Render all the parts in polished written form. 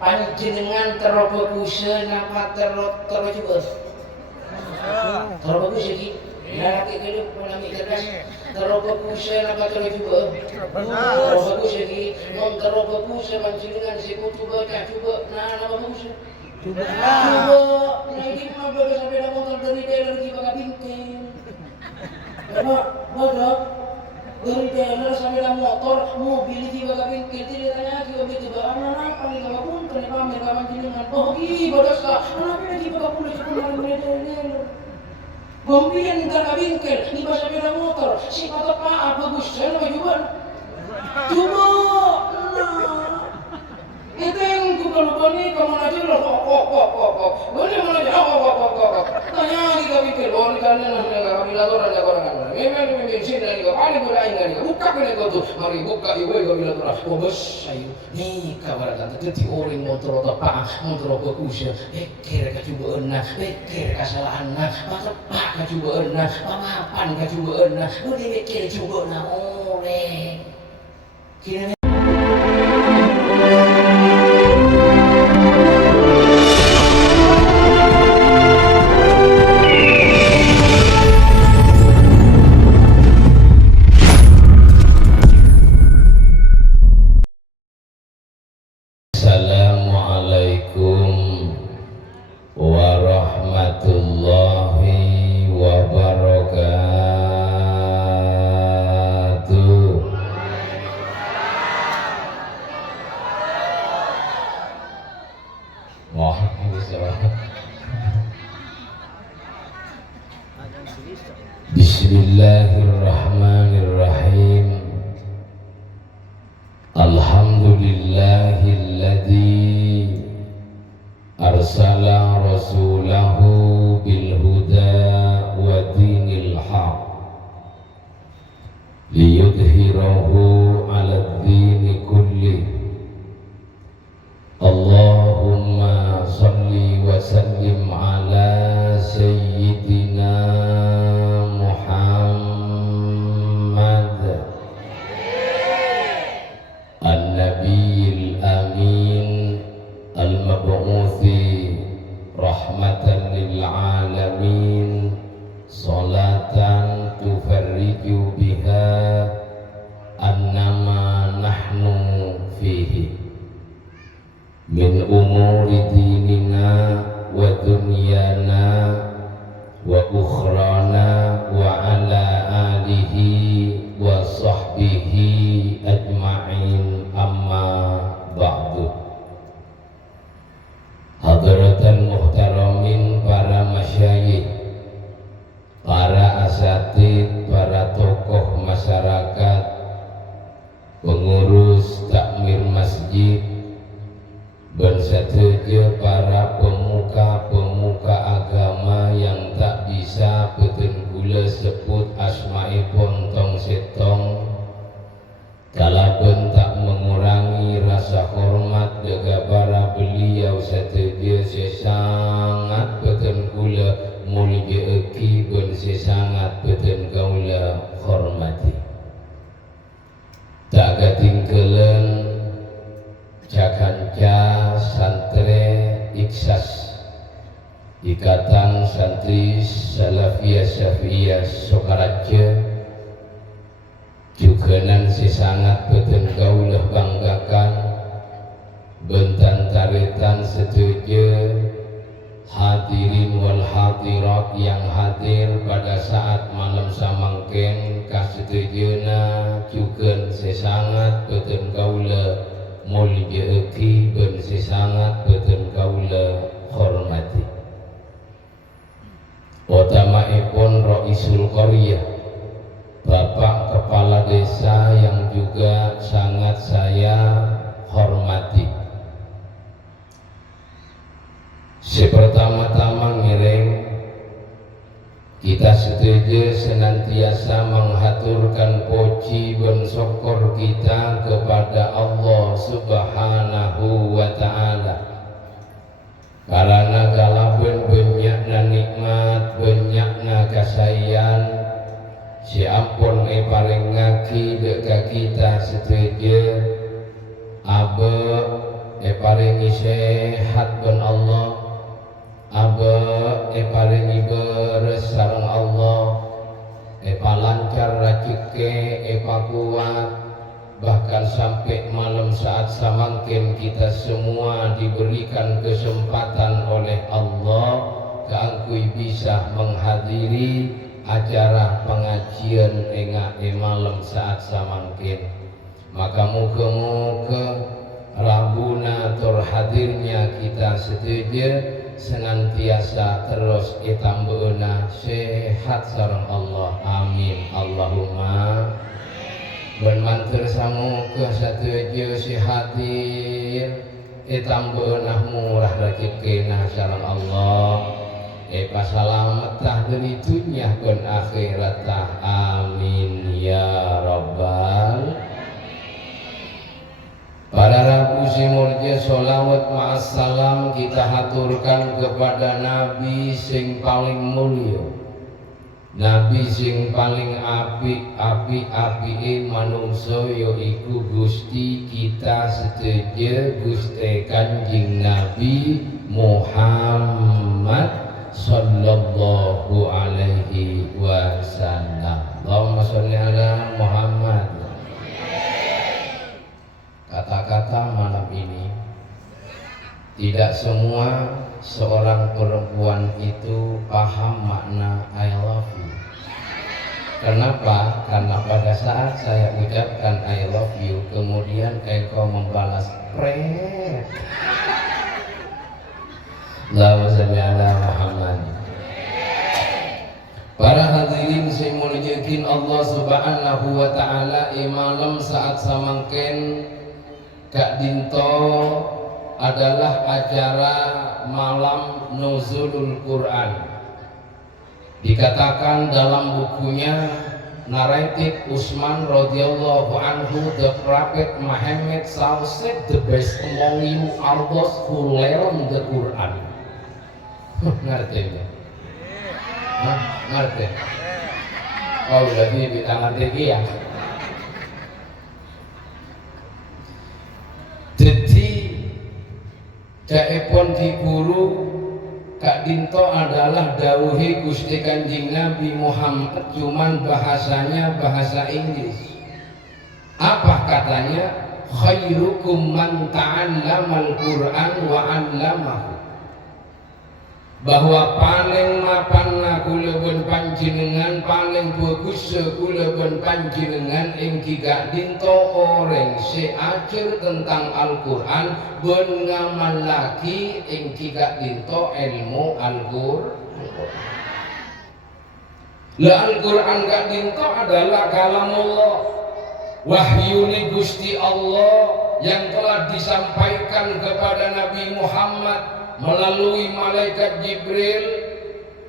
panjenengan terobokuseun apa terobos terobokus iki lalaki gede penami kerdas terobokuseun apa terobos terobokus iki non terobokus panjenengan sekutu baca coba nah nama bagus coba nah ini mah baru sepeda motor dari daerah di Bangabingkel bodoh dari daerah sepeda motor mobil di Bangabingkel tidak tanya juga begitu anak apa nih kalau pun terima mereka panjenengan oh iya bodoh sah anak ini di Bangabingkel cuma mereka Gombian Bangabingkel di sepeda motor si kata Pak bagus saya nama juga coba itu yang lupa nih kamu aja loh kok boleh mana aja kok tanya lagi kau pikir oh ini kalian nggak kabilator aja orang memang sini lagi kau paling beraing lagi buka kene kau tuh mari buka ibu kabilator oh bos ayo nih kabar kata jadi orang motor atau pak motor bagus ya pikir kacubaan pikir kesalahan maka pak kacubaan papan kacubaan udah pikir cubaan oleh kira Bismillahirrahmanirrahim. Alhamdulillahilladzi arsala rasulahu bil huda wa dinil haq liyudhhirahu 'ala ad-dini kullih. Allahumma shalli wa sallim ala sayyidina An-Nabiyil Amin Al-Mab'uthi rahmatan lil alamin salatan tufarriju biha annama nahnu fihi min umuri dinina wa dunyana wa ukhrana wa ala alihi wa sahbihi ajma'in amma ba'du. Hadratan muhtaramin para masyayikh, para asatid, para tokoh masyarakat, pengurus takmir masjid, dan sateja para pemuka-pemuka agama yang tak bisa beten kula sebut asma'ipun tong setong kalaben tak mengurangi rasa hormat jaga para beliau sateja sesangat beten kula muljaeki ben sesangat beten kaula hormati. Tak katingkelen cakanca santre iksas Ikatan Santri Salafiyah Syafiyah Sokaraja juganan sesangat beten kaulah banggakan bentan taretan setuju hadirin wal hadirat yang hadir pada saat malam samangken kasetujuna jugan sesangat beten kaulah muljaeki ben sesangat beten kaula hormati. Utamaipun Raisul Qaryah, Bapak Kepala Desa yang juga sangat saya hormati. Sepertama-tama ngiring kita setuju senantiasa menghaturkan puji dan syukur kita kepada Allah Subhanahu wa Ta'ala karena galaben banyakna nikmat, banyakna kasayan si ampun paling ngaki deka kita setuju abe paringi sehat ben Allah, abe paling beres sareng Allah, lancar rezeki, kuat, bahkan sampai malam saat samangkin kita semua diberikan kesempatan oleh Allah keangkui bisa menghadiri acara pengajian malam saat samangkin. Maka muka-muka Rabuna terhadirnya kita setuju senantiasa terus itambeuna sehat sareng Allah, amin Allahumma. Ben mantur samuka setuju si hadir itambeuna murah rezekina sareng Allah, pasalamet tah dari dunia dan akhirat tah, amin ya rabbal. Para Rabu Simurja sholawat ma'assalam kita haturkan kepada Nabi sing paling mulia, Nabi sing paling api manungsa yaiku Gusti kita setuju Gusti Kanjeng Nabi Muhammad sallallahu alaihi wasallam. Allahumma sholli ala Muhammad. Kata-kata malam ini, tidak semua seorang perempuan itu paham makna I love you. Kenapa? Karena pada saat saya ucapkan I love you, kemudian engkau membalas pret. Allahumma sholli ala Muhammad. Para hadirin sing muliakeun Allah Subhanahu wa taala, malam saat samangken Kak Dinto adalah acara malam nuzulul Quran. Dikatakan dalam bukunya naratif Utsman radhiyallahu anhu, the prophet Muhammad said the best among you are those who learn the Quran. Ngerti ya? Ngerti? Oh berarti kita ngerti ya? Jadi daepon diburu Kak Dinto adalah dawuhi Gusti Kanjeng Nabi Muhammad, cuman bahasanya bahasa Inggris. Apa katanya? Khairukum man ta'allamal Qur'an wa 'allamahu. Bahwa paling mapanna kula ben panjenengan, paling bagus kula ben panjenengan ing Kak Dinto orang seajar tentang Al-Qur'an ben ngamalaki ing Kak Dinto ilmu Al-Qur'an. Al-Qur'an Kak Dinto adalah kalamullah, wahyune Gusti Allah yang telah disampaikan kepada Nabi Muhammad melalui malaikat Jibril,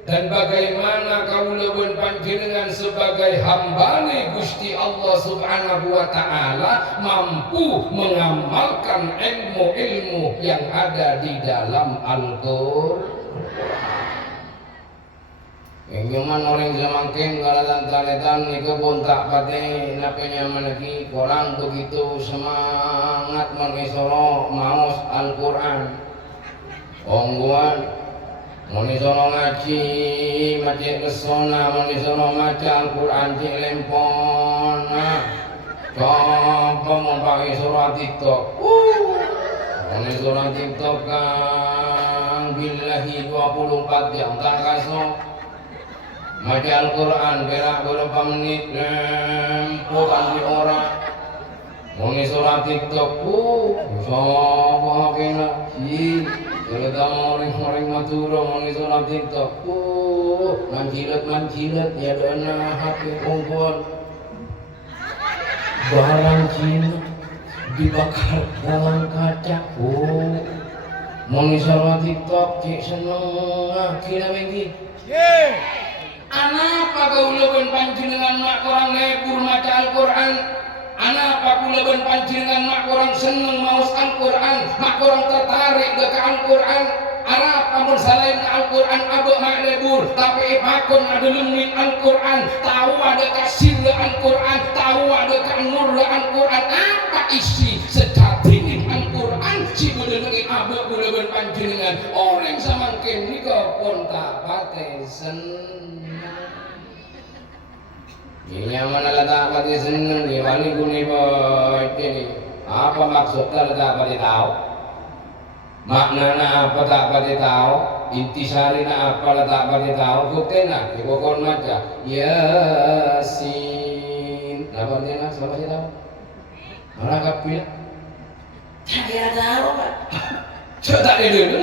dan bagaimana kaula ben panjenengan sebagai hambane Gusti Allah Subhanahu wa taala mampu mengamalkan ilmu-ilmu yang ada di dalam Al-Qur'an. Cuman orang semangkin galatan taletan niku pun tak pati napenya meneki korang begitu semangat mengisoro maos Al-Qur'an. Ongguan monisono ngaji macet lesona, monisono maca Al-Qur'an cik lempon. Coba mau pakai surah TikTok. Surah TikTok kan billahi 24 jam tak kasih. Maca Al-Qur'an berak berapa menit lempotan di orang. Moni surah TikTok sapa kena si terutama orang-orang Madura moni surah TikTok mancilet ya dana HP perempuan barang Cina dibakar dalam kaca. Moni surah TikTok cik seneng kira begini. Anak pagaulaban panjenengan mak korang lebur maca Al-Qur'an. Anak pagaulaban panjenengan mak korang seneng maos Al-Qur'an, mak korang tertarik ke Al-Qur'an. Anak amun selain Al-Qur'an abok mak lebur, tapi ipakon ada lemin Al-Qur'an, tahu ada kasir Al-Qur'an, tahu ada kanur Al-Qur'an. Apa isi sejatinya Al-Qur'an si bener lagi abok leubeun panjenengan orang samangkin nika pun tak pate seneng. Ini mana tak pate seneng ni wali guni ini. Apa maksud tak pate tahu? Maknana apa tak pate tahu? Intisarina apa tak pate tahu? Buktena dikokon maca Yasin. Apa artinya? Siapa sih tahu? Mana kapil? Saya tahu Pak. Coba tak dulu.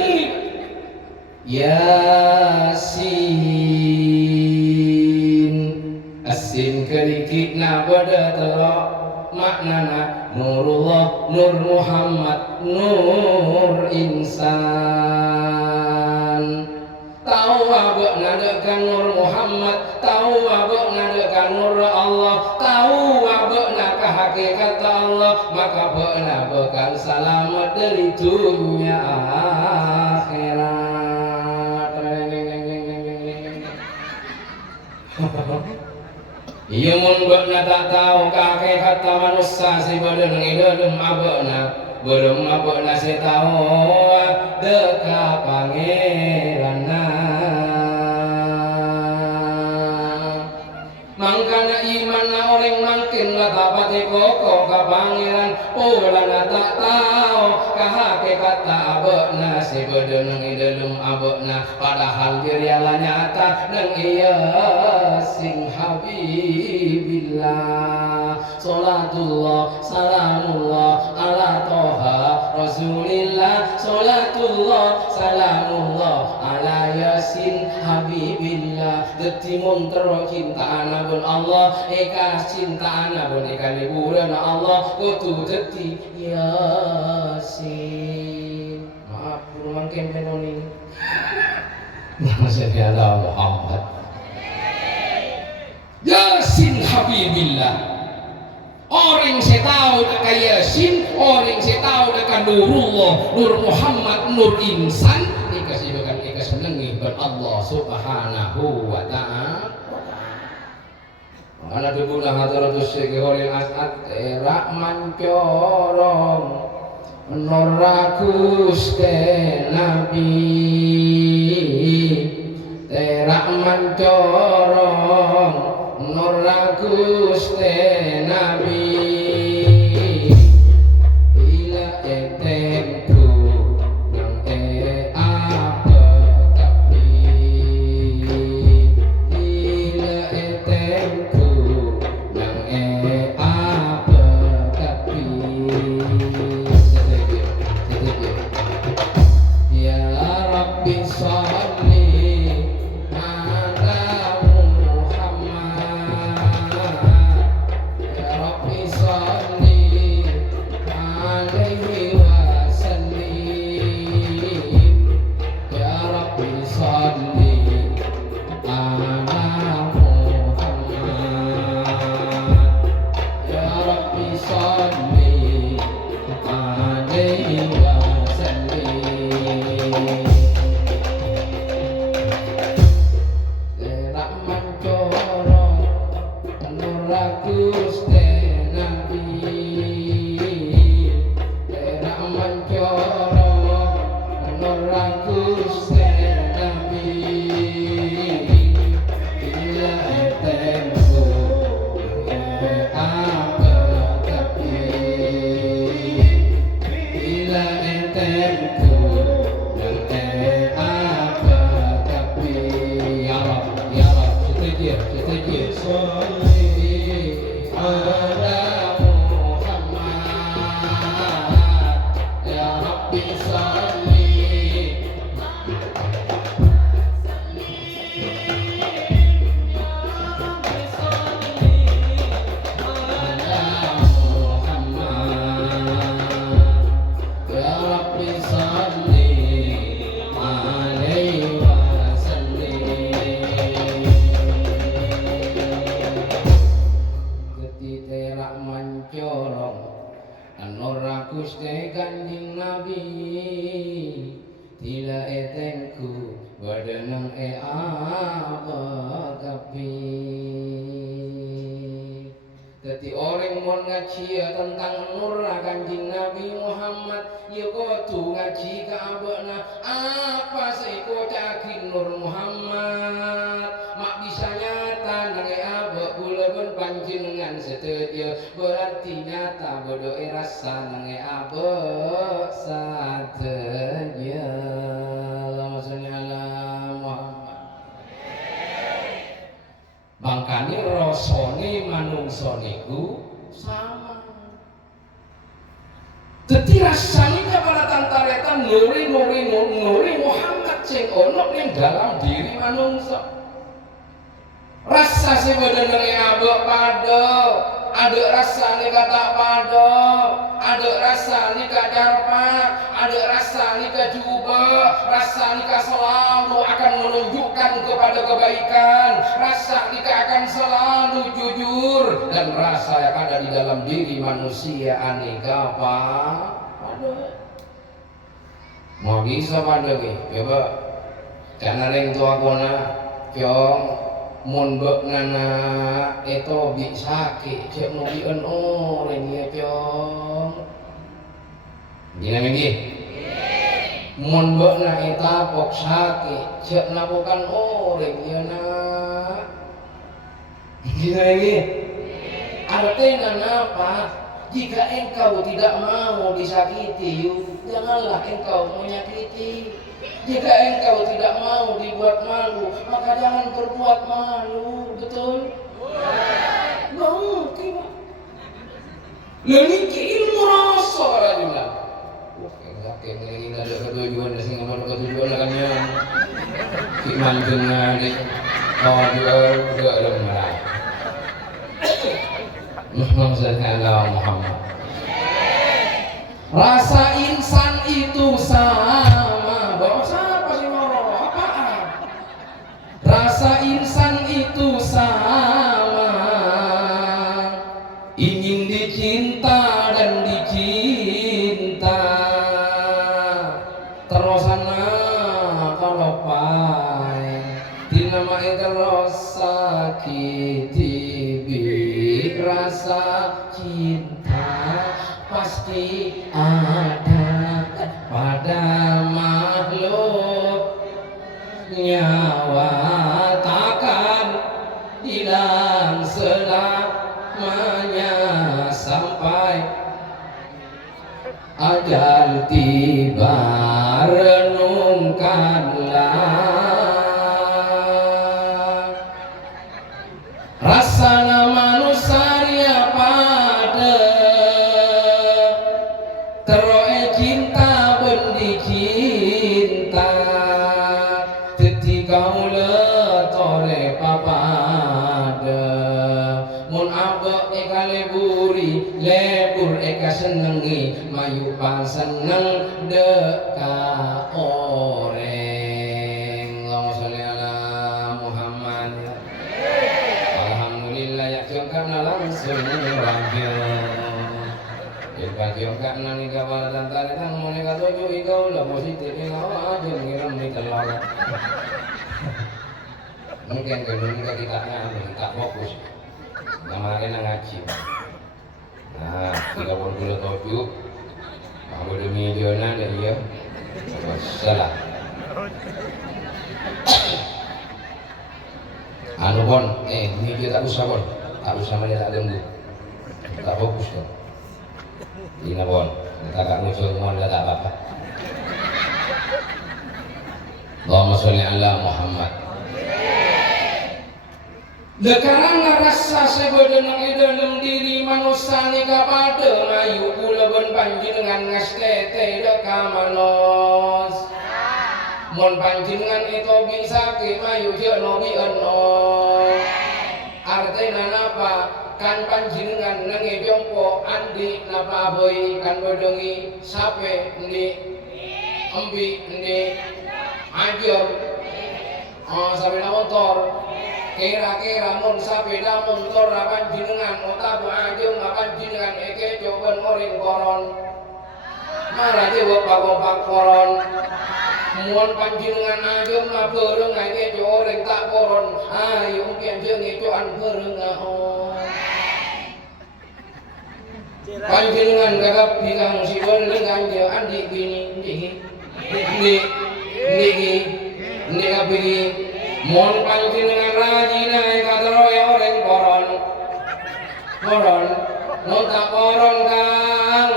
Yasin. Asin kerikitna pada terok maknana Nurullah, Nur Muhammad, Nur Insan. Tahu abek nadakan Nur Muhammad, tahu abek nadakan Nur Allah, tahu abek nakah hakikat Allah, maka benar bekal selamat dari dunia akhirat. Iya mun bekna tak tahu hakikat manusia si badan ngidulum abekna, belum abekna si tahu deka pangerana. Mangkana iman na orang mangkin na tapati koko ka pangeran pula na tak tahu kahakikat ta abekna si badan ngidulum abekna, padahal diriala nyata dan iya sing Habibillah. Salatullah salamullah ala toha Rasulillah. Salatullah salamullah ala Yasin Habibillah. Detimun terus cinta anabun Allah, eka cinta anabun eka liburan Allah, kutu deti Yasin. Maaf kurang kempenon ini. Masih ada Muhammad Yasin Habibillah. Orang saya tahu dekat Yasin, orang saya tahu dekat Nurullah, Nur Muhammad, Nur Insan. Dikasih dekat senengi ber Allah Subhanahu wa Ta'ala. Ana duguna hadratus Syekh Horil As'ad terak mancorong norakus te Nabi, terak mancorong norakus te Nabi. Ila etemku yang apa tapi ila etemku yang apa tapi ya Rabbi sholli ala Muhammad, ya Rabbi sholli alaihi wa sallim, ya Rabbi sholli ala Muhammad, ya Rabbi sholli alaihi wa sallim. Terak mancorong nurakus te Nabi, terak mancorong nurakus te Nabi. Bila etemku apa tapi bila etemku apa tapi ya Rab setuju sholli ala Muhammad, ya Rabbi sholli ala Muhammad, ya Rabbi sholli alaihi wa sallim. Geti terak mancorong anorakus te Kanjeng Nabi, tila etengku badanang apa kapi. Dadi orang mon ngaji tentang nur Kanjeng Nabi Muhammad, ya kudu ngaji ka abek rasa nge abe sadenya. Allahumma sholli ala Muhammad. Mangkane rasane manungsa niku sama. Dadi rasane para tantaretan nuri Muhammad sing ana ning dalam diri manungsa. Rasa si bener-bener abek pada, ada rasa ni kata pada, ada rasa ni kacarpak, ada rasa ni kajuba, rasa ni selalu akan menunjukkan kepada kebaikan, rasa ni akan selalu jujur, dan rasa yang ada di dalam diri manusia aneka apa? Ada. Mau bisa pada ke? Coba, karena ring tua kona, jong. Mun bek nana eto bi sakit cek mau bien orang ya cong gini lagi mun bek na eta pok sakit cek na bukan orang ya na gini lagi artinya apa jika engkau tidak mau disakiti janganlah engkau menyakiti. Jika engkau tidak mau dibuat malu, maka jangan berbuat malu, betul? Ngerti Pak? Ini ilmu rasa kalau bilang. Oke, ini ada ketujuan, ada singa ada ketujuan lakannya. Iman dengan oh juga ada benar. Muhammad. Rasa insan itu sama. Siapa sih ngorok? Apaan? Rasa insan itu sama, ingin dicinta dan dicinta. Terusana kalau pai, dinama terus sakiti rasa cinta pasti ada pada makhluk nyawa takkan hilang selamanya sampai ajal tiba renungkanlah rasana manusia pada teroe cinta bendi cinta ketika mula tore papada mun abek eka leburi lebur eka senengi mayu pan seneng deka oreng. Allahumma sholli ala Muhammad. Alhamdulillah ya karena langsung rabbia bagi orang nak nikah pada tantara tang mau nikah tujuh ikau lah positif ikau aja mengirim di telur. Mungkin kalau nikah kita fokus, kemarin ngaji. Nah, 37 aku demi Jona dan dia salah. Anu pun, ini dia tak usah pun, tak usah dia tak ganggu, tak fokus kan. Ini pun, kita tak muncul mohon tak apa-apa. Allahumma sholli ala Muhammad. Sekarang rasa sebenarnya dalam diri manusia ni kepada mayu pula ben panjenengan ngastete deka manos. Mon panjenengan itu bisa ke mayu je nobi eno. Artinya apa? Kan panjenengan nangi jongko andi napa boy kan bodongi sape ndi embi ndi ajar. Sape na motor. Kira-kira mun sapeda motor panjenengan otabu ajeng panjenengan eke coban oring koron marah dewa pagompak koron mun panjenengan ajeng beureng eke oring tak koron ayo mungkin jeung icoan beureng panjenengan gagap bilang si beureng anje andi gini ini kapigi mon panjenengan rajina kataroy orang koron mon tak koron kang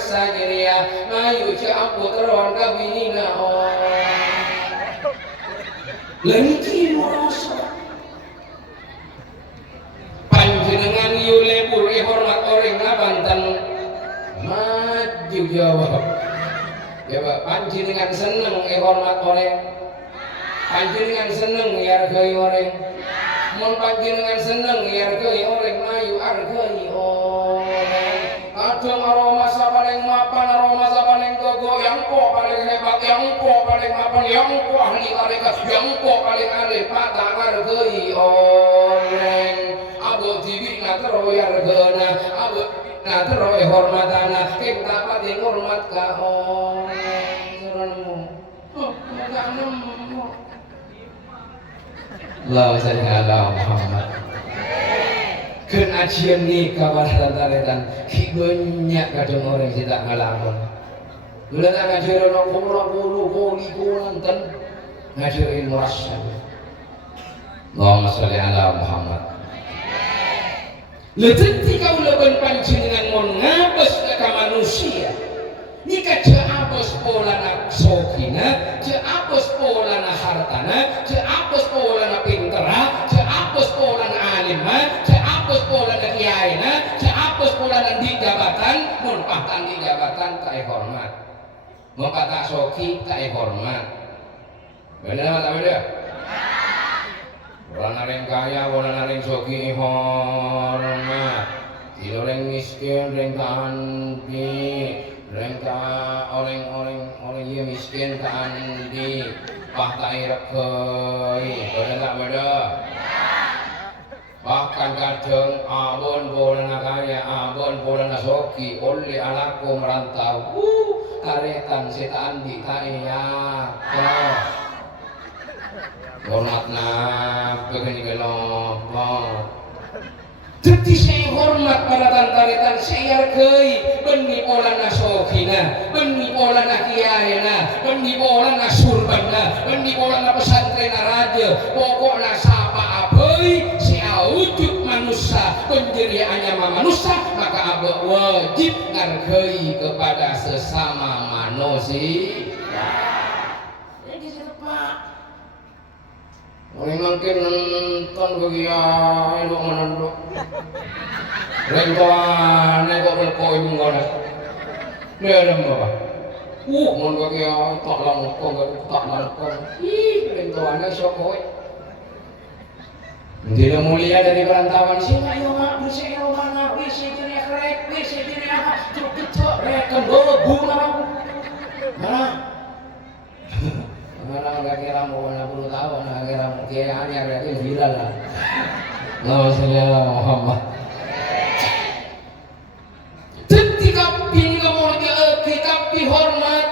masa jiria mayu campur teron kabinina lengki merasa panjenengan yule puri hormat orang Banten maju jawab jawab panjenengan seneng hormat orang panjenengan seneng hargai orang mun panjenengan seneng hargai orang mayu hargai orang kadang aroma paling mapan aroma paling gogo yang po paling hebat yang po paling mapan yang po ahli tarekat yang po paling ahli patah hargai orang abu tibi na teroy hargana abu na teroy hormatana kita pati hormat ka orang suranmu maganemu Allahumma shalli ala Muhammad. Keun ajian ni kabar taretan higonya kadang orang tidak ngalamun. Ulah tak ngajar orang bulu koli kulanten ngajar ilmu rasyad. Allahumma shalli ala Muhammad. Letenti kau leben panjenengan mon ngabes ka manusia. Nika je abos polana sokina, je abos polana hartana, je abos polana pintera, je abos polana alima, je abos polana kiaina, je abos polana di jabatan, mun pahtan di jabatan tak hormat. Mun patah soki tak hormat. Benar tak benar? Orang nareng kaya, orang nareng soki hormat. Tidak orang miskin, orang tandi. Rengka orang yang miskin kan di pahtai rekai, benar tak benar? Bahkan kadang abon bolana kaya, abon bolana soki, oleh anakku merantau, karetan setan di kaya, hormat nak begini belum. Jadi saya hormat pada tantaretan saya hargai benih polana sokina, benih polana kiaina, benih polana surbana, benih polana pesantren raja, pokoknya sapa abai saya wujud manusia penjeriannya manusia maka abah wajib hargai kepada sesama manusia. Jadi setepak orang mungkin nonton bagian lu menanduk rentuan kok berkoi menggoda dia apa mon bagian tak langkong tak langkong rentuannya sokoi tidak mulia dari perantauan sini ayo mak bersih ayo mana bersih jenis krek bersih jenis apa cukup kecok rekan bunga mana Orang nggak kira mau 60 tahun, nggak kira mau hanya reaksi viral lah. Allahumma shalli ala Muhammad. Ketika pini kamu ketika hormat,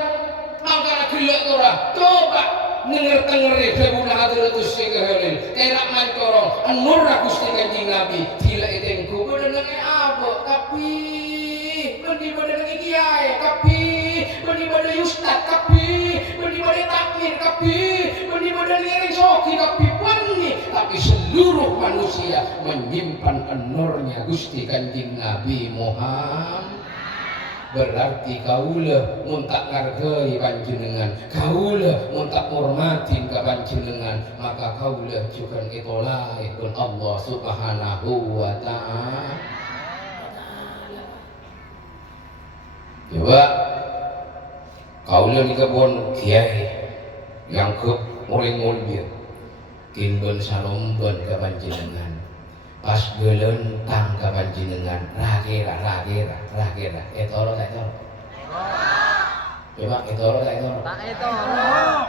maka kelak orang coba denger debu hadratus sekalian. Terak mancorong, nur Gusti Kanjeng Nabi. Tidak itengku bener apa, tapi bener kiai, tapi bener ustad, tapi bener takmir, tapi liring soki, tapi seluruh manusia menyimpan nurnya Gusti Kanjeng Nabi Muhammad. Berarti kaulah muntak ngargai panjenengan, kaulah muntak hormatin ke panjenengan, maka kaulah juga itolai pun Allah Subhanahu wa ta'ala. Coba kaulah ni kebun kiai yang ke orang mulia kimbun salomban ke panjenengan. Pas gelentang ke panjenengan rakira etoro coba etoro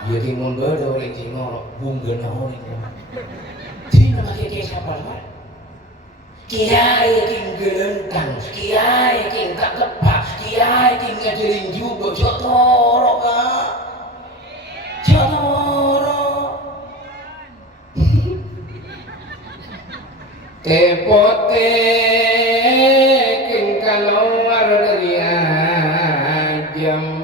ya timun bedo orang Cino bunggen orang Cino pakai siapa lah kiai ting gelentang kiai ting tak kepak kiai ting ngajarin juga jotoro kak jotoro tepote king keluar dari ajam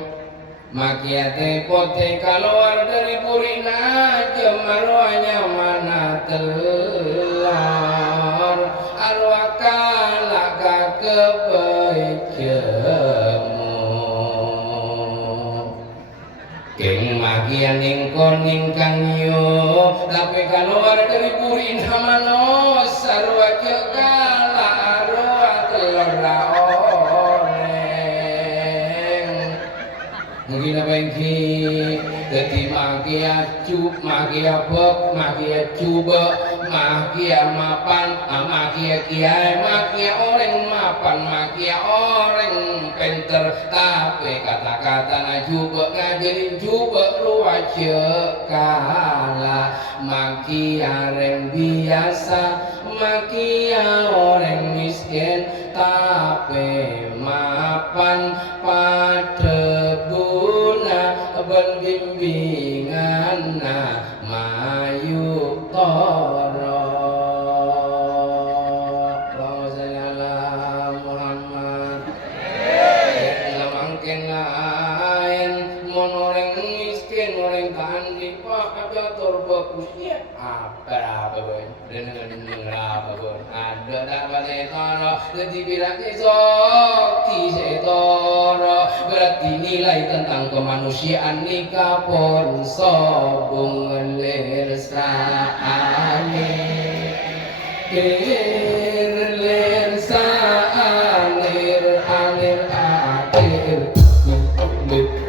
makia tepote keluar dari purina ajam arwahnya mana telur arwah kalak kebaik jemu Keng magian ningkon ningkang yo tapi keluar dari purin hamano sarwa kala arwa telur raoreng mungkin apa yang jadi magia cub magia bek magia cuba magia mapan magia kiai magia orang mapan magia orang penter tapi kata-kata na juga ngajarin juga lu aja kala magia orang biasa magia orang miskin tapi mapan pada guna ben bimbingan na mayu toro Allahumma sholli ala Muhammad lamangken lain mon orang miskin orang kandi pak ada torbaku ya apa boy dengan apa boy ada dapat toro jadi berarti soki setoro berarti nilai tentang kemanusiaan nikah pon sobung lir saane lir saanir alir akhir lir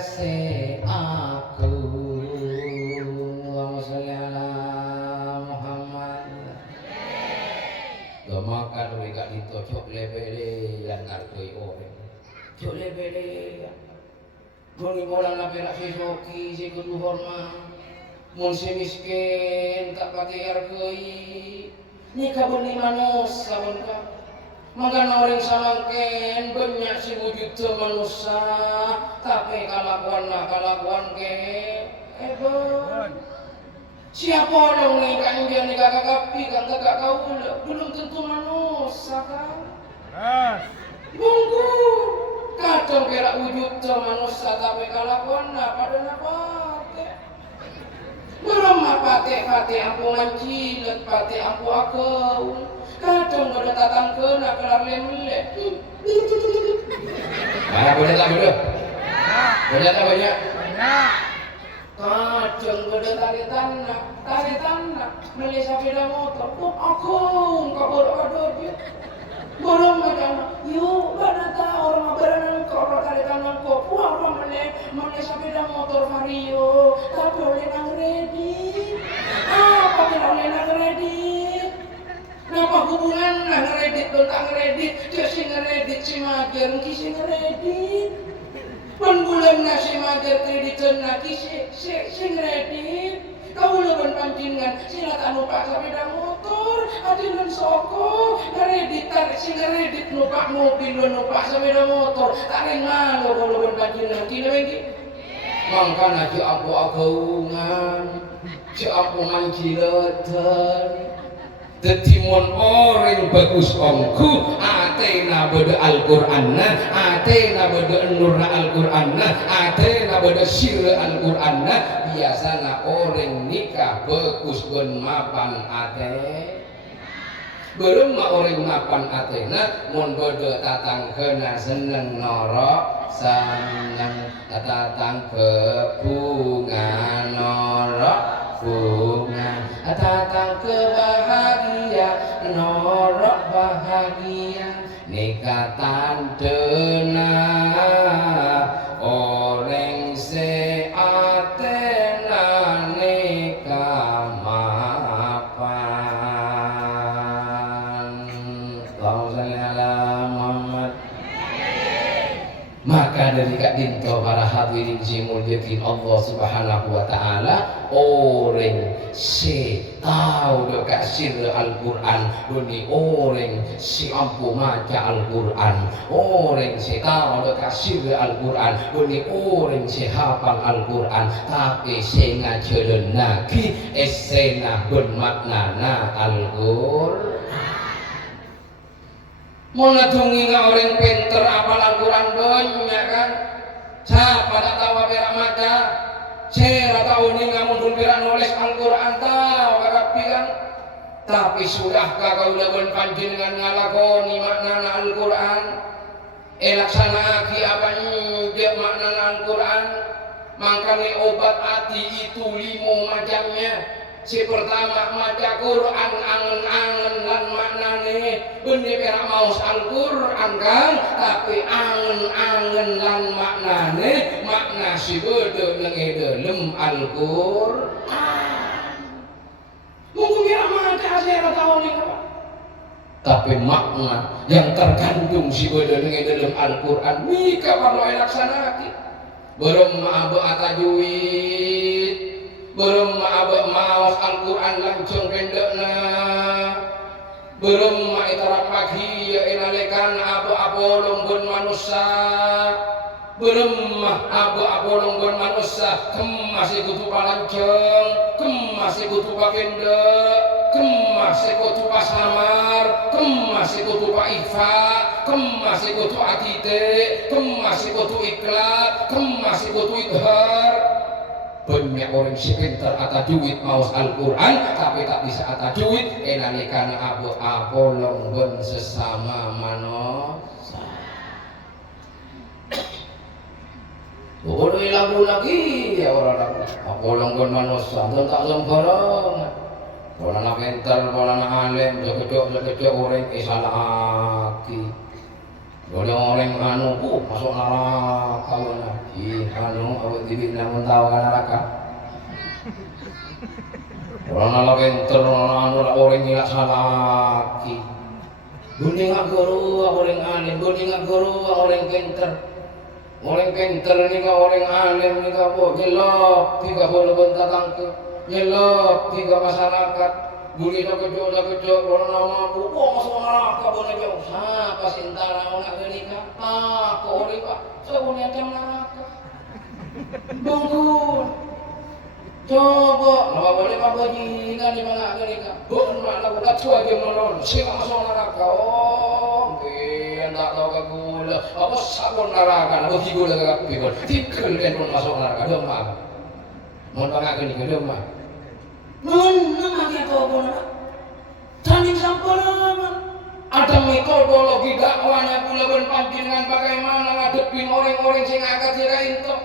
kasih aku Allahumma sholli ala Muhammad gamakan we gak ditocok lebele lan artoi orang cok lebele goni molang na perak si soki si kudu hormat mun si miskin tak pakai artoi nikah beli manus sabun ka magana orang samangken banyak si wujud manusia tapi kalakuan ke siapa orang nikah dia nikah kakapi kan kakak kau belum tentu manusia kan bungku kadang kira wujud manusia tapi kalakuan pada napate belum pate aku mancilet pate aku kadang ada tatang kena kelar lemle mana boleh tak bodoh? Boleh tak banyak? Kadang ada tarik tanah beli sepeda motor aku gak bodoh dia belum macam yuk mana tahu orang berenang kau tarik tanah kau puang beli sepeda motor Vario tapi oleh nang ready apa kira oleh nang ready kenapa hubungan nah ngeredit dan tak ngeredit dia si ngeredit si mager mungkin si ngeredit pun bulan na si mager kreditan na si ngeredit kau leban pancingan sila tak numpak sepeda motor adilan soko ngeredit tarik si ngeredit numpak mobil numpak sepeda motor tarik malu kau leban pancingan tidak lagi mangkana si aku agungan si aku manciletan Tetimon orang bagus ongku atena beda Al-Qur'anna atena beda nurna Al-Qur'anna atena beda sirra Al-Qur'anna biasana orang nikah bagus ben mapan ate belum orang mapan atena mon beda tatang kena seneng norok seneng tatang ke bunga norok bunga tatang kebahagia norok bahagia nikah tandena orang seatena nikah mapan Allahumma sholli ala Muhammad maka dari kak dinto para hadirin simul yakin Allah subhanahu wa ta'ala orang tahu tahu do kasir Al-Quran duni orang si ampu maca Al-Quran orang si tahu do kasir Al-Quran duni orang si hafal Al-Quran tapi si ngajaran lagi esena bermaknana Al-Quran mana tungi nga orang pinter apal Al-Quran banyak kan siapa tak tahu apa yang maca saya tahu ni nga mungkin nulis Al-Quran tahu kagapi kan tapi sudahkah kau lawan panjenengan ngalakoni maknana Al-Quran laksanaaki apa dia maknana Al-Quran makanya obat hati itu 5 macamnya. Si pertama maca Quran angen-angen lan maknane bener kira maos Al-Quran kan tapi angen-angen lan maknane makna si bede nang dalem Al-Quran mungkin kira maca saya tahu nih apa tapi makna yang terkandung si bede nang dalem Al-Quran mika perlu laksanakan belum ma'abu atajwid belum ma'abak mawas Al-Quran langsung pendekna belum ma'itarak pagi ya inalekan abu-abu longgon manusia belum abu-abu longgon manusia masih kutu palanceng masih kutu pakendek masih kutu pasamar masih kutu pa'ifa masih kutu atite masih kutu ikhlak masih kutu idhar banyak orang si pintar atau duit maus Al-Quran tapi tak bisa atau duit enalikan abu-abu longgon sesama manusia boleh lagu lagi ya orang lagu abu longgon manusia dan tak sembarangan orang nak pintar, orang nak alim sekejap orang salah aki boleh orang masuk neraka awak tibik namun tahu kan neraka orang ala pinter orang nilak salaki bunyi ngak guru orang alim bunyi ngak guru orang pinter ni ka orang alim ni ka po jelok tiga boleh bentar tangke jelok tiga masyarakat bunyi kecok orang nama buku masuk neraka boleh jauh siapa sintara orang nikah kok boleh pak saya boleh aja neraka bangun coba apa boleh pak bajingan di mana nikah bangun nak buka tua dia melon siapa masuk neraka mungkin tak tahu ke gula apa sabun neraka apa gula ke pikul tikul kan pun masuk neraka domah mau pakai nikah domah mana kita pun tanding sampalaman ada metodologi dakwanya pula panjenengan bagaimana ngadepin orang-orang sing agak kirain toh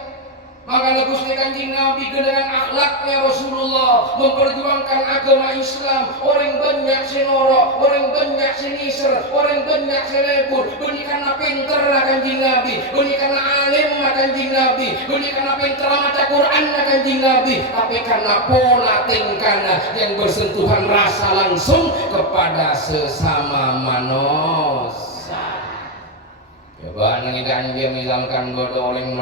makanya Gusti Kanjeng Nabi dengan akhlaknya Rasulullah memperjuangkan agama Islam orang banyak sinoro orang banyak siniser orang banyak selebur bunyi karena pinter Kanjeng Nabi bunyi karena alim Kanjeng Nabi bunyi karena pinter maca Quran Kanjeng Nabi tapi karena pola tingkahnya yang bersentuhan rasa langsung kepada sesama manusia coba nih Kanjeng misalkan bodoh orang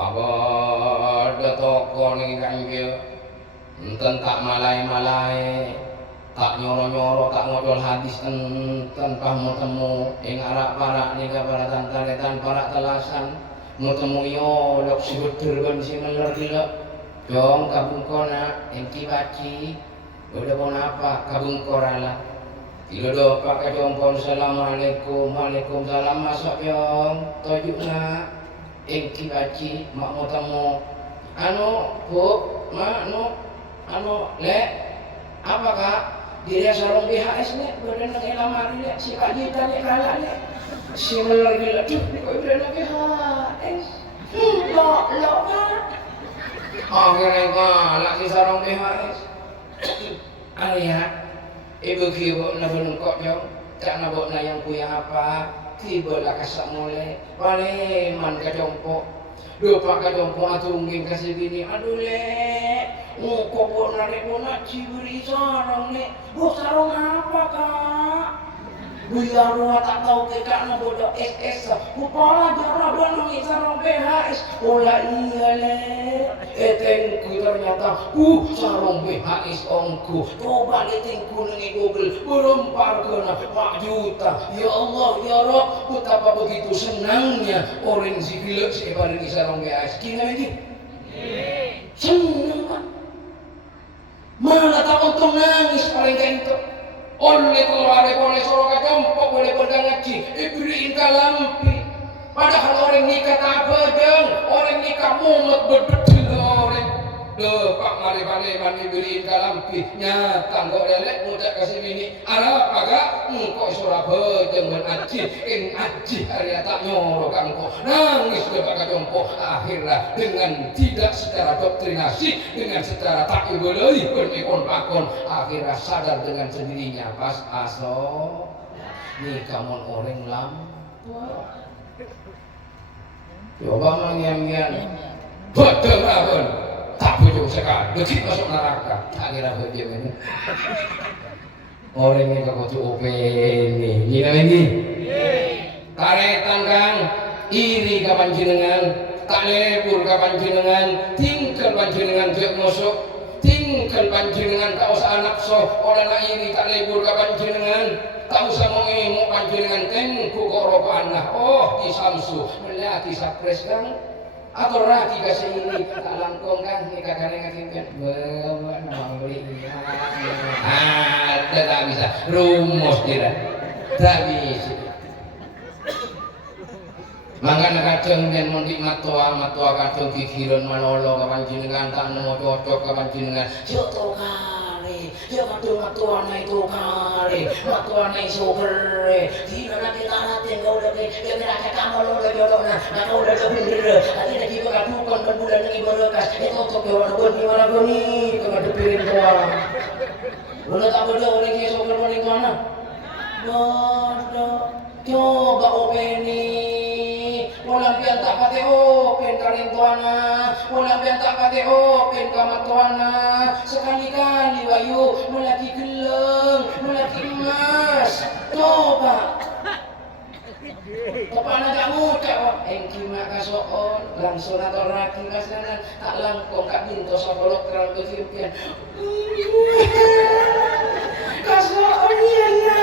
apa ada toko nih Kanjeng enten tak malai-malai tak nyoro-nyoro tak ngocol hadis enten pah mau temu ing arak-parak nih para tantaretan para telasan mau temu yo lok si betul kan si meler gila dong kabungkona enti baci udah pun apa kabungkorala ilo do pakai jongkon assalamualaikum waalaikumsalam masuk yong tojukna engki baci mak mau temu bu mak le apa kak dia sarung BHS nih badan lagi lamar dia si kaji tadi kalah nih si meler gila tuh kok udah lagi BHS lo kan akhirnya kalah si sarung BHS alia ibu kibu nabun kok jauh tak nabok na yang punya apa tiba lah kasak mulai waleman kacompo lupa kacompo atungin kasih gini aduh le ngoko buat narik nak ciburi sarong le buat sarong apa kak biar rumah tak tahu ke kak nak bodoh SS kepala jarang nangis sarong BHS olah iya le tengku ternyata sarung BHS ongku coba ditingku nengi Google berempar kena 4 juta. Ya Allah ya Rob, betapa begitu senangnya orang si gila si paling sarung BHS kina lagi senang kan mana tak untung nangis paling kento oleh keluarga oleh soroka jempok boleh pegang ngaji ibrin kalampi. Padahal orang nikah tak bejeng, orang nikah mumet bededil orang. Pak mari beriin kalampi nyata kok lelek muda kasih bini arah agak kok surah bejeng dan aji aji hari tak nyoro kangko nangis depak jompo akhirnya dengan tidak secara doktrinasi dengan secara tak ibulai berikon pakon akhirnya sadar dengan sendirinya pas aso nikah mon orang lam coba mengiam-iam betul abon tak bujuk sekali begitu masuk neraka akhirnya begitu ini orang ini kau tuh openi ini lagi karetan kang iri kapan jenengan tak lebur kapan jenengan tinggal panjenengan jek musuh tinggal panjenengan tak usah anak so oleh nak iri tak lebur kapan jenengan tak usah mau panjenengan tengku kok ropanah oh disamsu melihat disapres kang atau raki kasih ini tak langkong kan nikah kalian ngakikan bawa nama beli ada tak bisa rumus tidak tak bisa mangkana kadang yen mondik matua kadang kikiran manolo kapan jenengan tak nemu cocok kapan jenengan joto kali ya kadang matuana itu kali matuana iso kere dina nanti tanatin kau udah dia merasa kamu lo udah jodoh nah kau udah bener nanti lagi berkadukon kan bulan ini berkas itu untuk jalan buat gimana gue nih kena depirin tua udah tak boleh orang iso kere paling mana bodoh coba openi ulang pian tak pate open kalian tuana ulang pian tak pate open kamar tuana sekali-kali wayu melaki geleng melaki emas coba kepala gak muda kok engki mak kasoon langsung atau raki kasanan tak langkong kak binto sabolok terang kekimpian kasoon iya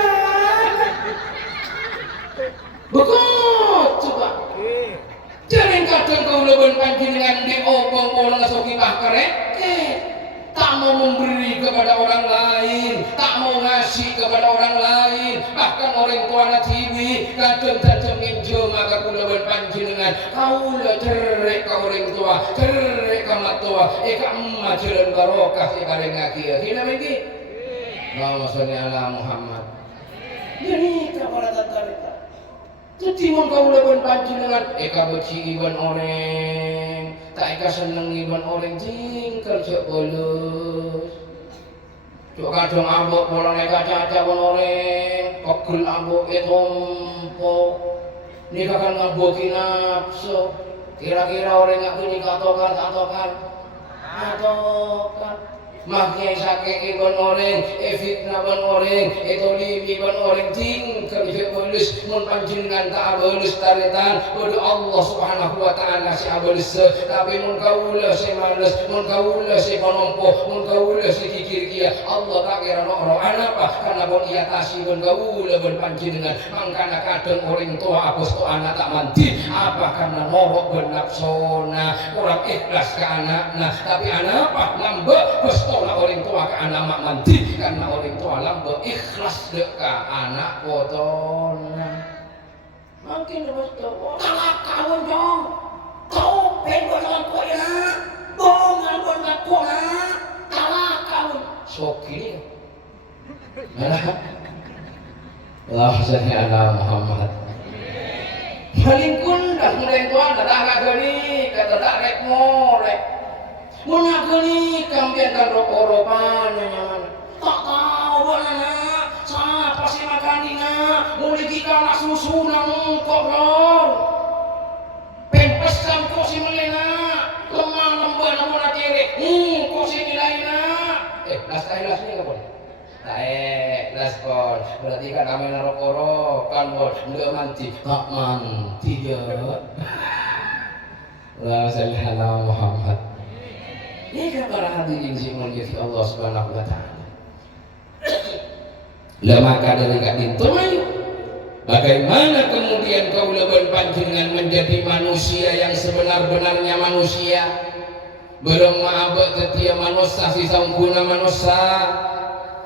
bekot coba jangan kadang kau leben panjenengan di obong bolang soki pakare tak mau memberi kepada orang lain tak mau ngasih kepada orang lain bahkan orang tua anak tiwi kadang minjem maka kau leben panjenengan kau lah cerai kau orang tua cerai kamu tua ka emak jalan barokah si bareng akhir tidak lagi Allahumma sholli ala Muhammad jadi kepada tantara jadi mau kau lakukan panjenengan, eka beci iban orang, tak eka seneng iban orang tinggal cek bolus. Cok kadang ambok bolang eka caca bon orang, pegel ambok etompo. Nikah kan ngaboki nafsu. Kira-kira orang ngak nikah atokan. Maknya sakit iban orang, fitnah ban orang, limi ban orang tinggal cek bolus. Mun panjenengan tak abolus taritan, bodoh Allah Subhanahu wa taala si abolus. Tapi mun kaula si males, mun kaula si panompo, mun kaula si kikir kia. Allah tak kira noro anapa karena bon ia tasih bon kaula bon panjenengan. Mangkana kadang orang tua apos tu anak tak mandi. Apa karena norok bon nafsona, kurang ikhlas ke anakna. Tapi anapa lambe bestola orang tua ke anak mak mandi karena orang tua lambe ikhlas dek ke anak potona. Makin lepas tu, kalah kawan dong. Kau pengen dengan kau ya, bongan dengan kau ya, kalah kawan. Soki ni, Allah sahih ala Muhammad. Paling kundah mulai tuan dah agak gini, kata tak rek morek. Muna gini kambian ropa-ropa nyaman. Tak tahu mana. Siapa sih makanina? Mulai kita nak susu nang korong. Pempesan kau si melena. Lemah lembah namun nak kiri. Kau si nilainya. Las ni kapon. Las kon. Berarti kan kami narokoro kan bol. Nggak manti. Tak manti je. Allahumma shalli ala Muhammad. Ini para hadirin sing mulya Allah Subhanahu wa taala. Lah maka dari kadin tumayu bagaimana kemudian kaula panjenengan menjadi manusia yang sebenar-benarnya manusia? Belum maabot tetia manusia si sampuna manusia,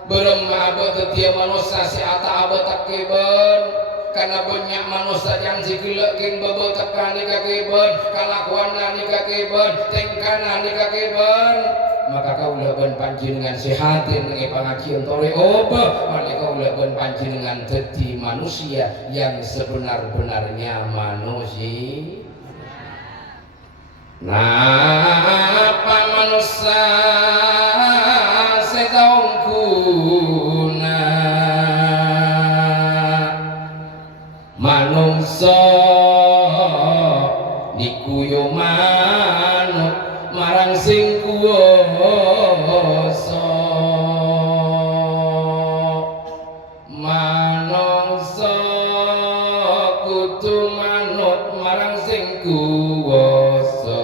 belum maabot tetia manusia si ata abot takibon, karena banyak manusia yang si gelekin bebot tekan ni kakibon, kalakuan ni kakibon, tengkana ni kakibon. Maka kaula panjenengan sehatin dengan pengajian tore oba, maka kaula panjenengan jadi manusia yang sebenar-benarnya manusia. Napa manusia setaungkuna manungsa dikuyo manut marang sing kuwasa manungsa kudu manut marang sing kuwasa.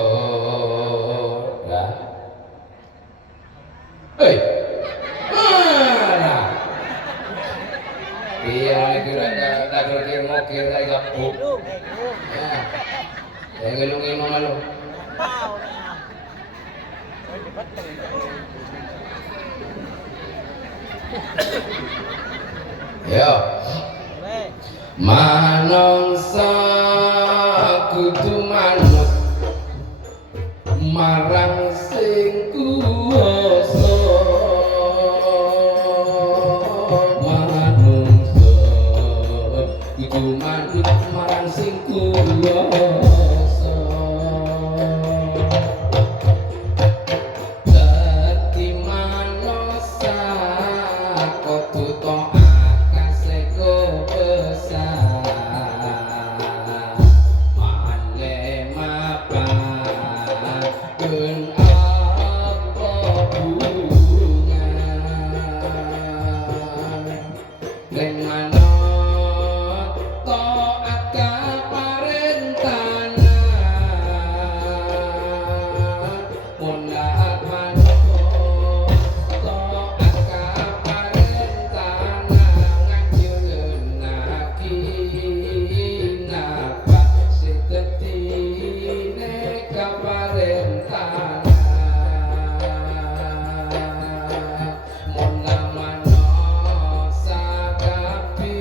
Iya, kira-kira tak ngokir tak gapuk. Ya, ngelungin mo malo. Yo. Manungsa kudu manut marang sing kuwasa. Manungsa kudu manut marang sing kuwasa. Dadi manusa kudu taat kaseko besar. Mane mapan ben apa hubungan dengan taat kaparentan mundak manut taat kaparentan ngajulunake napa setetine kaparentan mundak manut sakapi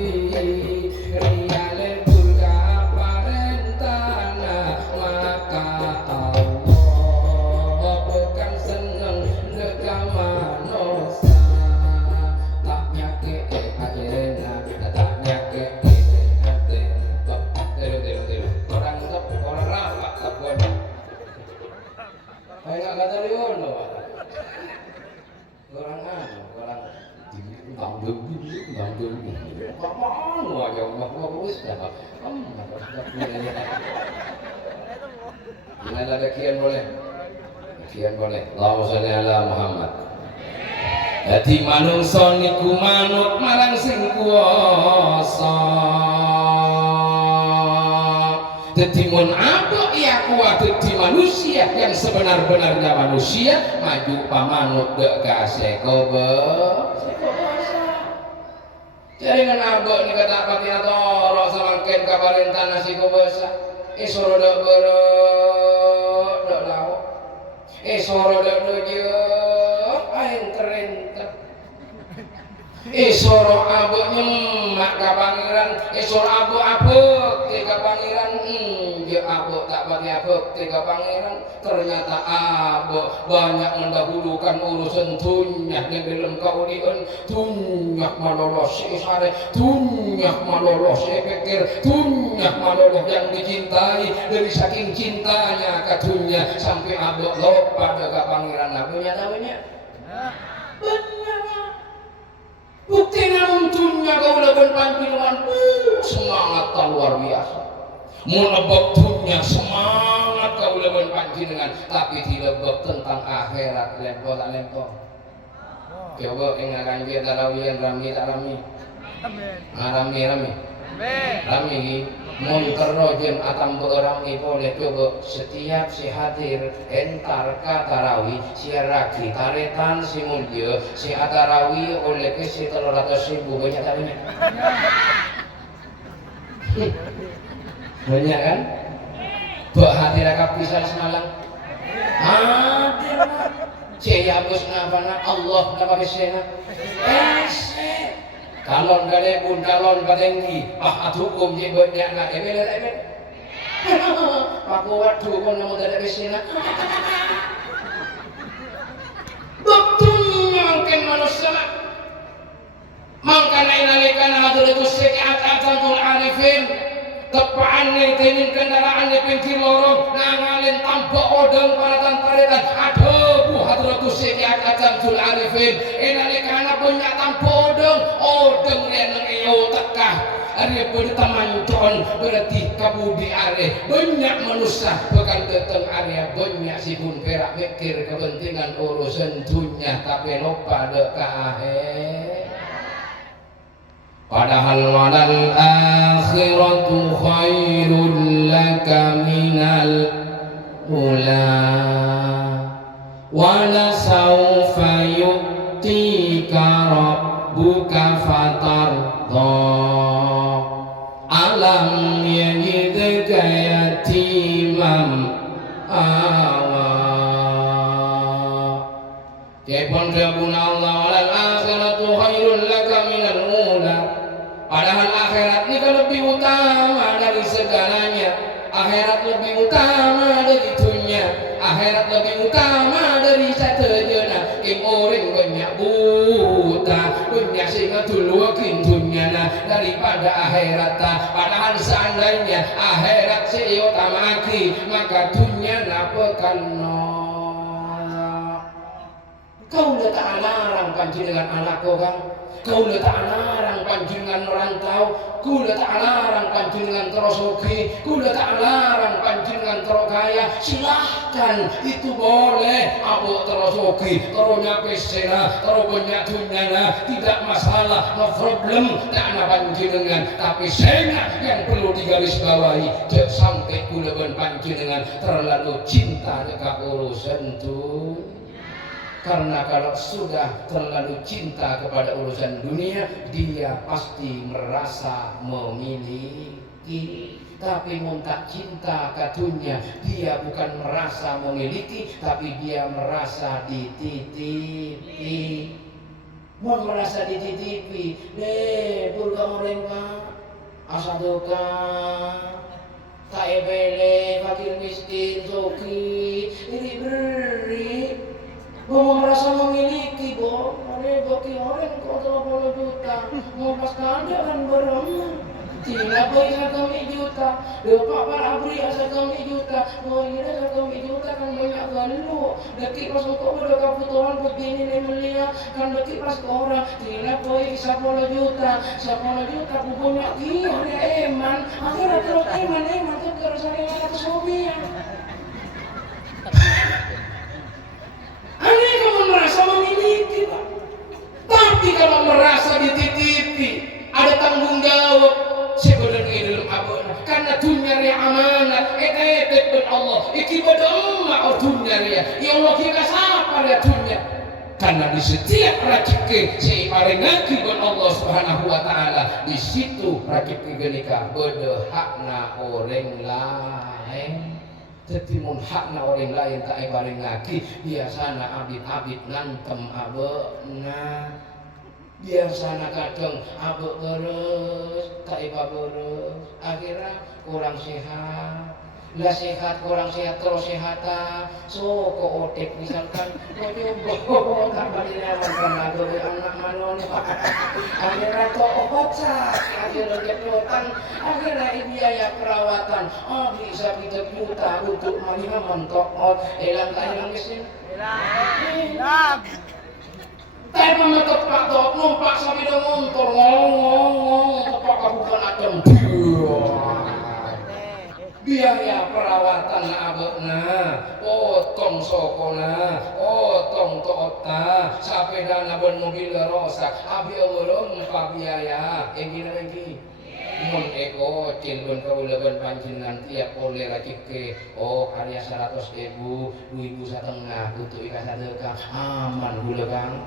riale burga kaparentan maka Allah bukan seneng neka manusia tak nyake ajena tak nyake tiru orang top orang rapat tak boleh kayak kata liun loh orang orang bangun apaan aja Allah wis dah ini ada kian boleh Allahumma sholli ala Muhammad. Dadi manungsa niku manut marang sing kuwasa. Dadi mun apa ya kuat dadi manusia yang sebenar-benarnya manusia maju pamanut dek kaseko jaringan abok ni kata pati atoro semakin kabarentan nasi kubasa isoro dek berok dek lau isoro dek dujok aing kerentah isoro abok nyemak kapangiran isoro abok abok tiga pangeran dia abok tak pakai abok tiga pangeran ternyata abok banyak mendahulukan urusan dunia yang dalam kaulian dunia malolos sare dunia malolos pikir dunia malolos yang dicintai dari saking cintanya ke dunia sampai abok lupa jaga pangeran abunya tahunya benar bukti namun dunia kau lakukan pancingan semangat luar biasa menebak dunia semangat kau lakukan pancingan tapi dilebak tentang akhirat lempo tak lempo coba ingatkan dia tarawihan rami tak rami rami Rami mun kerojen atam beurang boleh coba setiap si hadir entar ka tarawih si ragi taretan si mulya si atarawi oleh ke si 300.000 banyak tadinya. Banyak kan? Bak hadir akak pisan semalam. Hadir Caya busna bana Allah dapat kesena. Kalon gade pun kalon badenggi. Hukum je banyak nak ebel. Paku waktu kon namu dapat kesena. Betul mungkin manusia. Mangkana inalikan hadratus sekiat atantul arifin. Tepaan nih tenin kendaraan nih pinggir lorong nangalin tambah odeng paratan paretan aduh bu hadratus sekiat atantul arifin inalikana punya tambah odeng reneng iyo tekah ari bertemancon berarti kabudi are banyak manusia bukan datang area banyak si pun perak mikir kepentingan urusan dunia tapi lupa dekah padahal wadal akhiratu khairul laka minal ula wala sawfa yu'tika rabbuka fatarda alam yajidka yatimam awa kepon kabuna Allah walal akhiratu khairul laka minal ula. Padahal akhirat ini kan lebih utama dari segalanya. Akhirat lebih utama dari dunia. Akhirat lebih utama dari satejana. Kim orang banyak buta, banyak singa tuluakin dunia daripada akhirat. Padahal seandainya akhirat seutamaki, maka dunia napekan kau letak larang panjenengan anak orang. Kau letak larang panjenengan merantau, kau letak larang panjenengan terosogi, kau letak larang panjenengan terokaya. Silahkan itu boleh. Abu terosogi, teronya pesena, terobonya dunyana, tidak masalah, no problem. Tak ada panjenengan, tapi sena yang perlu digarisbawahi. Jangan sampai kuleban panjenengan terlalu cinta dekat urusan itu. Karena kalau sudah terlalu cinta kepada urusan dunia, dia pasti merasa memiliki. Tapi mun tak cinta ke dunia, dia bukan merasa memiliki, tapi dia merasa dititipi. Mun merasa dititipi, purga mereka asadoka, tak ebele, fakir miskin, soki, ini beri. Mau merasa memiliki, boleh bagi orang kau 30 juta, mau pas ada kan berem. Tidak boleh 1 juta, lupa para abri asal 1 juta, mau ini 1 juta kan banyak galu. Deki pas kau udah kebutuhan begini nih melihat, kan deki pas orang, tidak boleh 10 juta, 10 juta punya dia eman, akhirnya terus eman tuh terus saya atas hobi ya. Aneh kamu merasa memiliki, Pak. Tapi kalau merasa dititipi, ada tanggung jawab sebenarnya dalam abona. Karena dunia ria amanat, ben Allah. Iki berdoa dunia ria. Ya Allah kita sapa ria dunia. Karena di setiap rezeki seiring lagi ben Allah Subhanahu wa taala, di situ rezeki genika bedehakna orang lain. Jadi mun hakna orang lain tak bareng lagi, biasana abid-abid ngantem abena. Biasana kadang abek beres, tak beres. Akhirnya kurang sehat. Lah sehat kurang sehat terus sehata. So kok otek misalkan kok coba tak baliran karena doi anak malon. Akhirnya kok otak, akhirnya kedotan, akhirnya biaya perawatan. Bisa 3 juta untuk melihat mentok elang kailang mesin. Elang. Tapi memetok pak tok numpak sampai dah motor ngomong apakah bukan adem biaya perawatan abekna potong sokona potong toota sampai dana bon mobil rosak abi belum pak biaya yang gini mun eko cilbun kaulaban panjenengan tiap oleh rajike oh karya 100.000 2.500 untuk ikas sedekah aman gula Kang.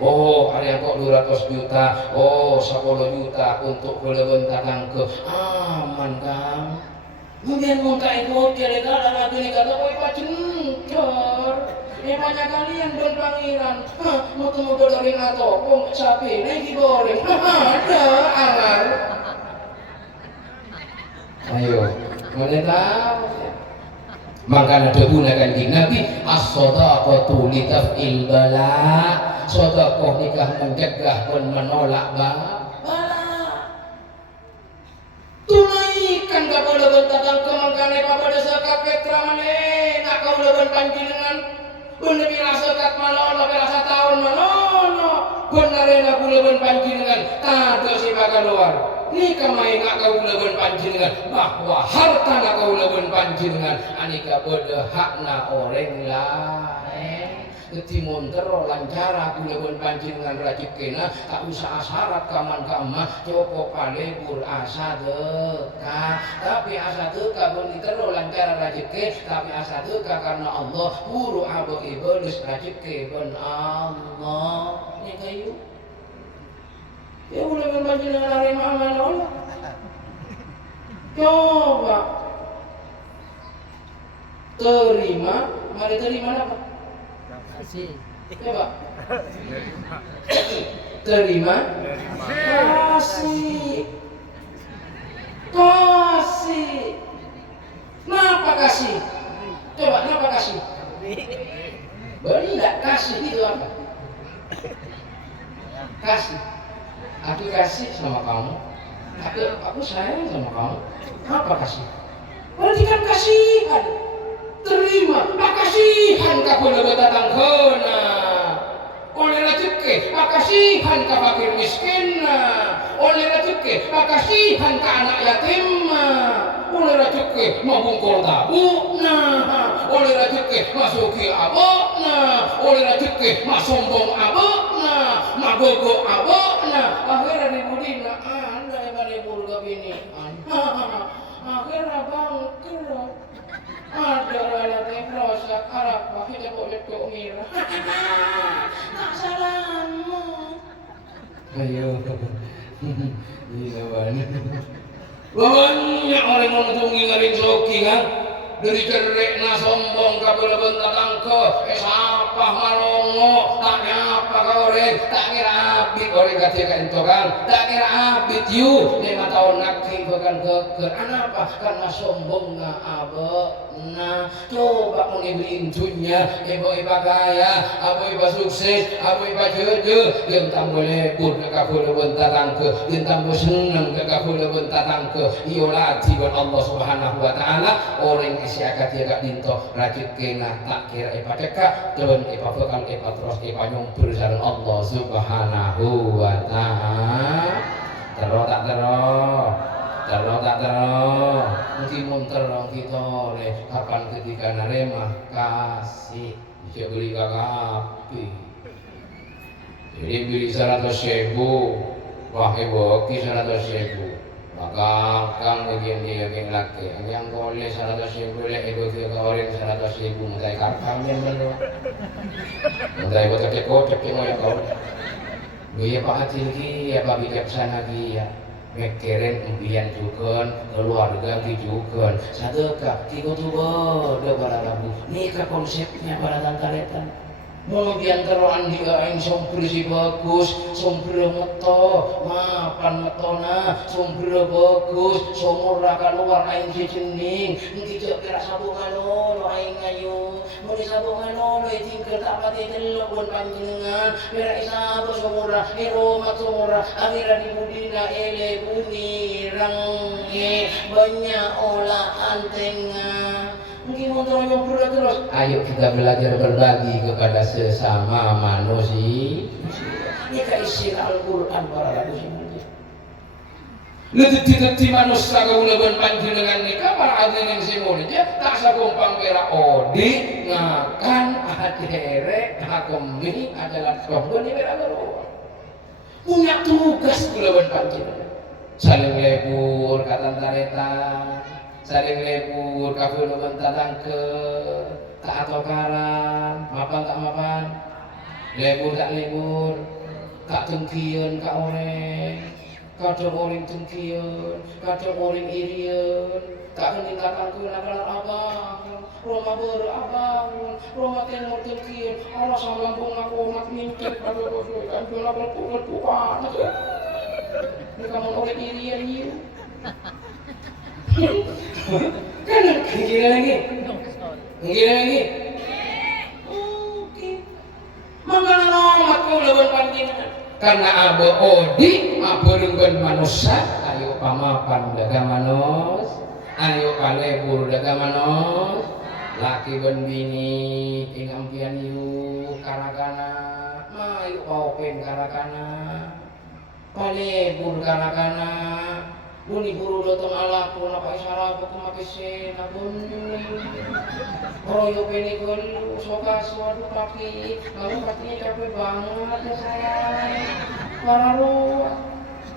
Oh karya kok 200 juta oh 10 juta untuk kaulaban tatang ke aman Kang. Mungkin muka eko kira-kira lagu ini kata koi pacencor banyak kalian dan pangeran mutu-mutu dari natopong sapi ini digoreng ada alar. Ayo, mana tahu? Maka ada gunakan di Nabi as-shadaqatu litaf'il bala. Sedekah nikah mencegah dan menolak bala. Tunaikan kepada bentang kemangkane pada zakat petra mane nak kau lawan panjenengan. Bener rasa kat malono rasa tahun malono. Bener aku lawan panjenengan. Tado si bakal luar. Ni kamai ngak kau lawan panjenengan bahwa harta nak kau lawan panjenengan anika beda hakna orang lain ketimun tero lancara aku lawan panjenengan rajikena tak usah syarat kaman kamah cukup palebur asa dekah tapi asa dekah beni tero lancara rajike tapi asa dekah karena Allah guru abu iblis rajike ben Allah ni kayu ya boleh membaca dengan hari malam Allah. Coba terima, mari terima apa? Kasih. Coba. Terima. Kasih. Kasih. Kenapa kasih? Coba kenapa kasih? Beri enggak kasih itu apa? Kasih. Aku kasih sama kamu, aku sayang sama kamu. Apa kasih? Berarti kan kasihan. Terima, kasihan ka pula datang kena. Oleh rezeki, kasihan ka fakir miskin. Oleh rezeki, kasihan ka anak yatim. Oleh rezeki, mabungkol tabukna. Oleh rezeki, masuki abokna. Oleh rezeki, masombong abokna. Magogo abokna. Akhirnya dibudina anda yang pada burga binian. Akhirnya bangkrut. Ada relatif rosak arapa kita boleh keumira. Tak salamu. Ayo. Ini banyak. Banyak orang menguntungi ngaring soki kan. Dari cerek na sombong kabel bentak ke sapah malongo tak nyapa goreng tak kira abit goreng katikan itu kan tak kira abit you 5 tahun nakki bukan ke kenapa karena sombong nggak abe nah coba menibrin dunia ibu-ibu kaya ibu-ibu sukses ibu-ibu jodoh yang tambah lebur ke kabel bentak ke yang tambah seneng ke kabel bentak ke iolah tiba Allah Subhanahu Wa Taala orang siaga dia gak dinto rajik kena tak kira deka dan bekal terus nyumpur sareng Allah Subhanahu Wa Taala tak terus mungkin munter kita oleh kapan ketika narema kasih bisa beli kakapi jadi beli 100.000 wah boki 100.000 Kang bagian dia yang laki yang boleh 100.000 boleh ego dia kawarin 100.000 mutai kakang yang benar mutai kota kekot mau yang kau dia pak hati lagi ya pak bijaksana lagi ya mikirin impian juga keluarga juga sadekah tiga tuh bodoh para labu nikah konsepnya para tangkaretan mau biantaroan dia yang sompri si bagus sompri meto mapan metona sompri bagus somurah keluar aing si cening kita kira sabungan lo aing ayu mau di sabungan lo tinggal tak pati telok pun panjenengan kira isabu somurah iromat somurah akhirnya di budina ele bunirang banyak olahan tengah mungkin motor yang terus ayo kita belajar berbagi kepada sesama manusia ini isi Al-Quran para manusia letih manusia kaulaban panjenengan nikah para hadirin simul dia tak sakumpang kira odi ngakan adere hakemi adalah sombong ini beragam punya tugas kaulaban panjenengan saling lebur kata taretan, saling lebur kafe nuban tatangke, tak atau karan, mapan tak mapan, lebur tak lebur, kak tengkian kak orang, kadang orang tengkian, kadang orang irian, kak kening tatangke nakalan abang, Roma berabang, Roma timur tengkian, Allah sama lambung aku mak mintek, aduh kan jual aku kuat. Ini kamu orang irian iya. Kan gila lagi. Gila lagi. Oke. Mangga nomat ko lawan panjenengan. Karena abo odi abeureugeun manusia, ayo pamapan daga manos, ayo kalebur daga manos. Laki ben bini ingampian ieu karakana, mayu paupen karakana. Palebur kana-kana buni buru datang alaku napa isara apa kumakese nabun royo penikul soka suatu pagi lalu pastinya capek banget ya sayang para lu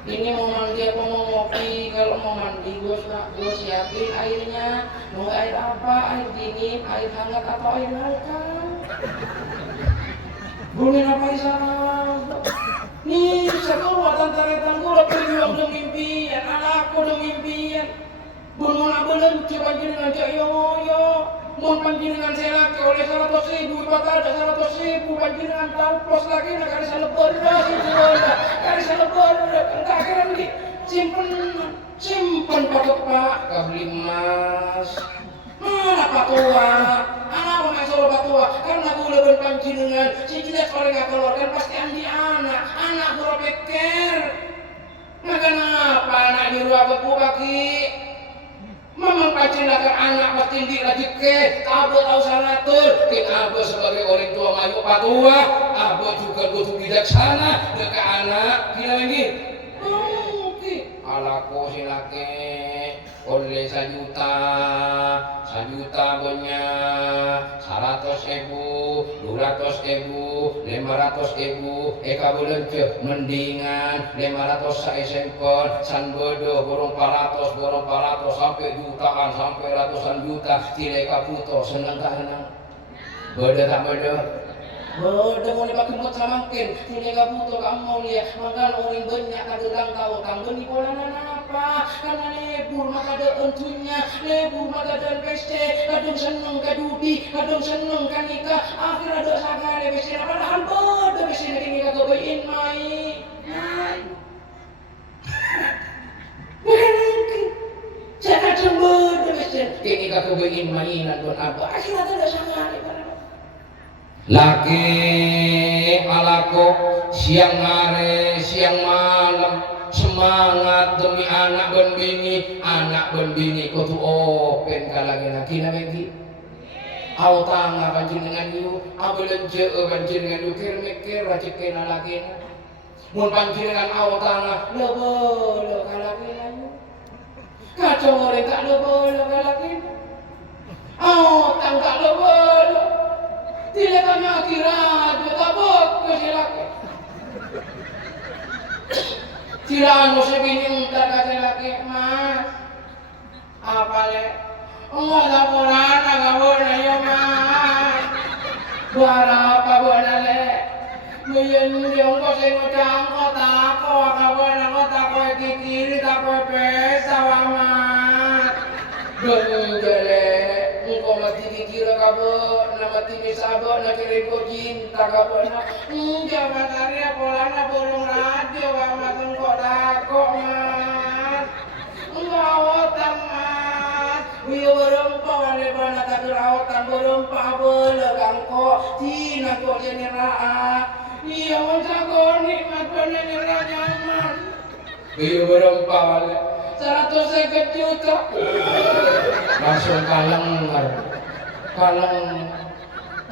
ini mau mandi apa mau ngopi kalau mau mandi gue siapin airnya mau air apa air dingin air hangat atau air hangat buni napa isara nih, saya buatan taretan gue udah berjuang dong impian, anakku dong impian. Belum belum coba dengan cak yo, mau panjenengan saya laki oleh 100.000, bakal ada 100.000, panjenengan tahu plus lagi nak kali saya lebar dah, kali saya lebar, enggak kira nih simpen patok pak, kabeli emas. Mana patua, anak pemain solo patua, karena gue udah berpancingan, si jelas orang gak keluarkan pasti andi anak gue peker. Nah kenapa anak nyuruh aku bagi? Memang pancinakan anak pasti dirajik ke, abah tahu sanatur, ke abah sebagai orang tua mayu patua, abah juga butuh bijaksana, dekat anak, gila lagi. Oke, alaku silake. Oleh 1 juta punya 100.000, 200.000, 500.000, eka bulan ce mendingan 500 saesempon san bodo borong 400 sampai jutaan sampai ratusan juta tidak kaputo senang tak senang bodo tak bodo bodo mau dipakai mut samangkin tidak kaputo kamu mau lihat makan orang banyak kadang tahu kamu beni pola apa karena lebur maka ada entunya lebur maka ada peste kadang seneng kadudi kadang seneng kanika akhir ada sagale peste padahal bodoh peste ini kagak bayin mai saya kadang bodoh peste ini kagak bayin mainan don apa akhir ada sagale laki alako siang hari siang malam semangat demi anak ben bini kudu open kalagi lagi au tanga panjenengan yu abeuleuh jeuh panjenengan yu keur mikir rajekena lagina mun panjenengan au tanga leubeuleuh kalagina yu kacau orang tak leubeuleuh kalagina au tang tak leubeuleuh tidak kami akhirat betabok ke silake Tirano si bining kata laki mas apa le enggak ada pulang enggak boleh ya mas buara apa boleh le mayan yang kau sengocang kau tako enggak boleh kau tako kiri tako pesa mas gele engkau mati kikir kabo nama tini sabo nak kiri kau cinta kabo nak jangan karya pulang nak burung radio mas engkau tako mas engkau otang mas biar berempah wale bana tapi rawatan berempah boleh kangko cina kau jeneraa iya menjago nikmat bener nyaman biar berempah wale 150 juta langsung kaleng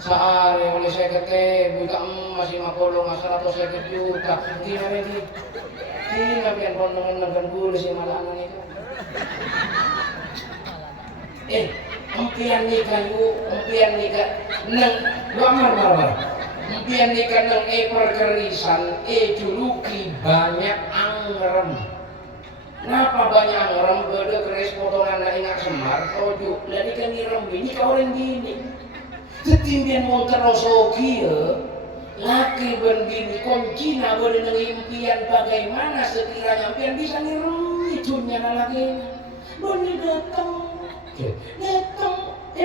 sehari oleh saya kete buka masih 150 juta gila lagi gila biar kondongan bulu si malah anak itu empian nikah neng marah empian nikah neng perkerisan juluki banyak angrem Napa banyak orang beda keres potongan na ingat semar toju lagi kan ini kau orang gini ketinggian montar rosoki ya laki ben gini kunci na boleh impian bagaimana sekiranya impian bisa niremi cunya na lagi boleh datang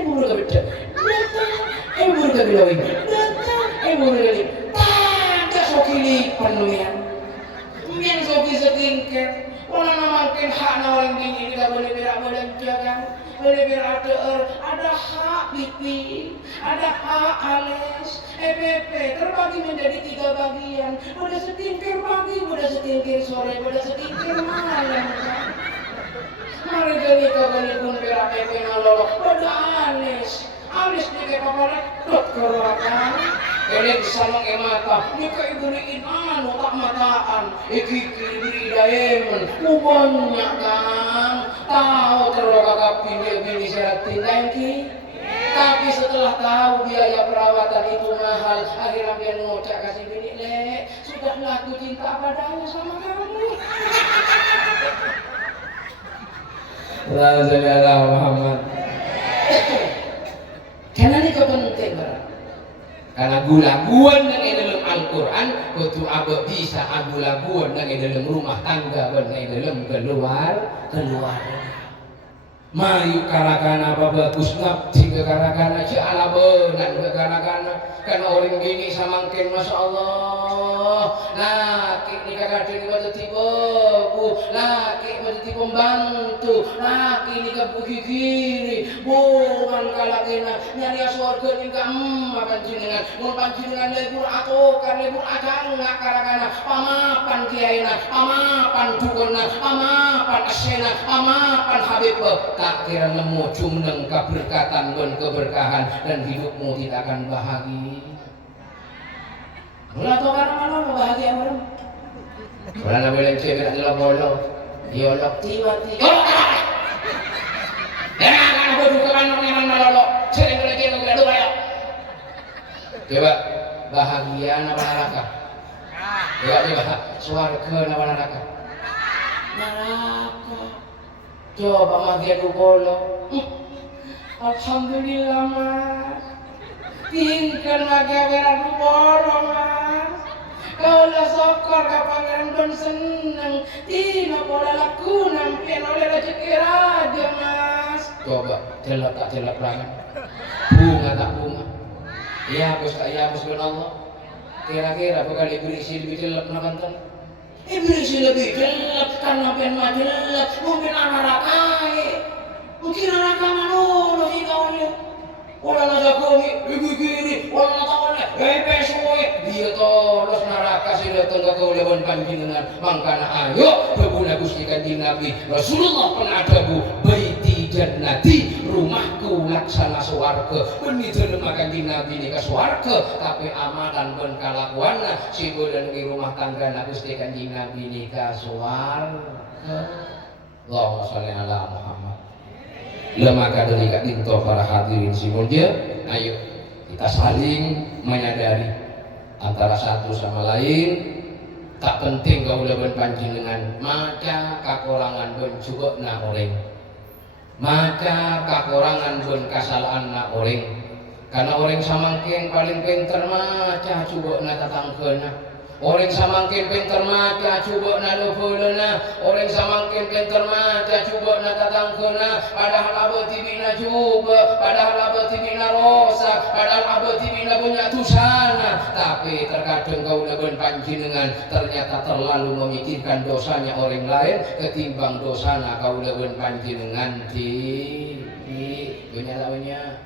buru kabita datang buru kabilawin datang buru kali tak sokili penuhian mungkin soki sekingker orang makin hak na orang gini tidak boleh berak jaga boleh berak ada hak pipi ada hak alis EPP terbagi menjadi 3 bagian boleh setingkir pagi boleh setingkir sore boleh setingkir malam mari jadi kau boleh pun berak EPP ngalolok pada alis juga paparan dot keruakan ini bisa mengemata jika ibu diin anu tak mataan iki kiri daemen banyak kan tahu terus kakak bini syarat tinggal ki tapi setelah tahu biaya perawatan itu mahal akhirnya dia ngocak kasih bini sudahlah aku cinta padanya sama kamu Rasulullah Muhammad karena ini kepenting karena gula-guan yang dalam Al-Quran kutu abad bisa gula-guan yang dalam rumah tangga yang dalam keluar mayu karakana apa bagus nafsi karakana jala benan karakana kan orang gini samangkin Masya Allah laki ni kakak ni pada tiba laki pada tiba bantu laki ni kebuki kiri bukan kalakina nyari surga ni kamma pancingan mun pancingan lebur atau kan lebur akang karakana pamapan kiaina pamapan dukuna pamapan asena pamapan habib tak kira nemu jumneng keberkatan dan keberkahan dan hidupmu tidak akan bahagia. Mula to karena mana bahagia baru? Mula na bilang cewek adalah bolo, diolok tiba-tiba. Jangan bodoh ke bandung yang malolo, sering lagi yang udah dua ya. Coba bahagia na neraka. Coba swarga na neraka. Neraka. Coba magia du bolo. Alhamdulillah mas. Tinggal magia beran du bolo mas. Kaulah sokor ka pangeran don seneng. Tino pola laku nampian oleh rezeki raja mas. Coba celak tak celak rangan. Bunga tak bunga. Ya bos tak ya bos don Allah. Kira-kira bakal berisi lebih celak na banten. Iblis lebih gelap karena pengen majelap mungkin anak rakai mungkin anak manolo sih kaunya orang aja kami ibu kiri orang tahunya pesoe dia tolos neraka sih datang ke kau leban panjingan mangkana ayo kebuna Gusti Kanjeng Nabi Rasulullah penadabu baiti jannati rumahku laksana swarga benih jelema Kanjeng Nabi ini ke swarga tapi amalan ben kalakuanna si bodan di rumah tangga Gusti Kanjeng Nabi ini ke swarga Allahumma sholli ala Muhammad lemaka dari dinto para hadirin si mulia ayo kita saling menyadari antara satu sama lain tak penting kau leban panjenengan maca kakurangan ben juga na orang maca kakurangan ben kesalahan na orang karena orang samangkin paling pinter maca juga na tatangkeuna orang samangkin pinter maca coba na levelna orang samangkin pinter maca coba na tatangkeuna padahal abeuti dina coba padahal abeuti dina rosak padahal abeuti dina punya tusana tapi terkadang kau leban panjenengan ternyata terlalu memikirkan dosanya orang lain ketimbang dosana kau leban panjenengan di punya lawannya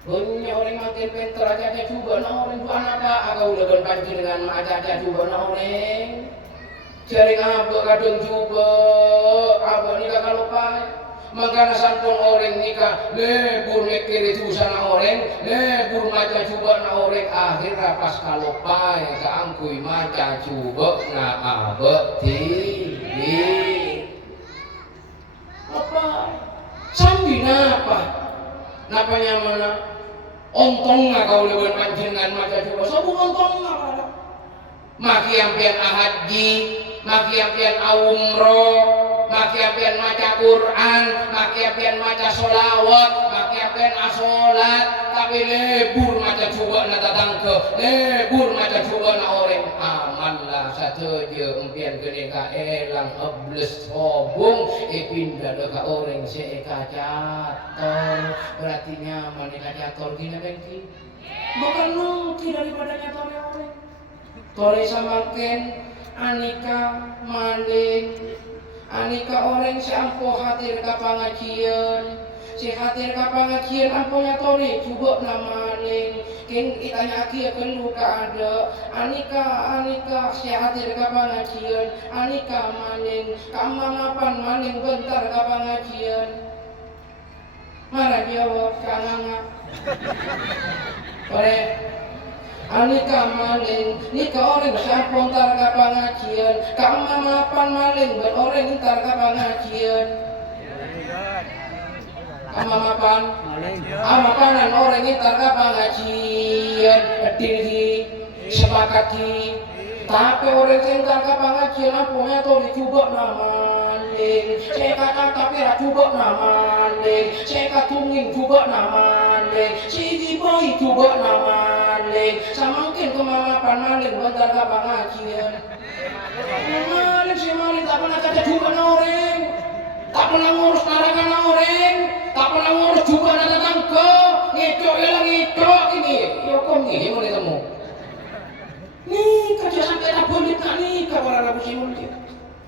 punya orang makin pinter aja coba na orang tu anak kau udah berpanci dengan aja coba na orang jaring apa kadang coba apa nikah kalau pai makanya sampun orang nikah lebur mikir itu sana orang lebur maca coba na orang akhirnya pas kalau pai keangkui maca coba na abeti apa sambil apa napanya mana ontong kau lewan panjenengan maca coba sabun ontong maki ampian haji makiapian umroh, makiapian maca Quran, makiapian maca sholawat, makiapian asolat, tapi lebur maca coba na datang ke, lebur maca coba na orang aman lah satu dia empian gede ka elang ables hobong pindah ke orang si cacator berarti nyaman ika cacator gini bengki bukan mungkin daripada nyator orang tore samaken anika maling anika orang si ampo hadir ka pangajian si hadir ka pangajian ampo nyatori coba na maling king itanya aki kelu ka ada anika si hadir ka pangajian anika maling kamamapan maling bentar ka pangajian marah jawab kanganga ore anika maling nika orang sampun tar ka pangajian kamamapan maling ben orang tar ka pangajian amapan amapanan orang ngitar ka pangajian diri sepakati tapi orang ngitar ka pangajian ampunya to dicoba namaling saya kata tapi ra coba namaling saya katungin coba namaling si boy coba namaling samangkin kemamapan maling bentar ka pangajian maling si maling tak pernah kata coba na orang tak pernah ngurus narakan orang tak pernah ngurus juga na datang ke ngecok ya lah ngecok ini yokom nih mau ditemu nih kerja sampai tak boleh tak nikah para rabu simul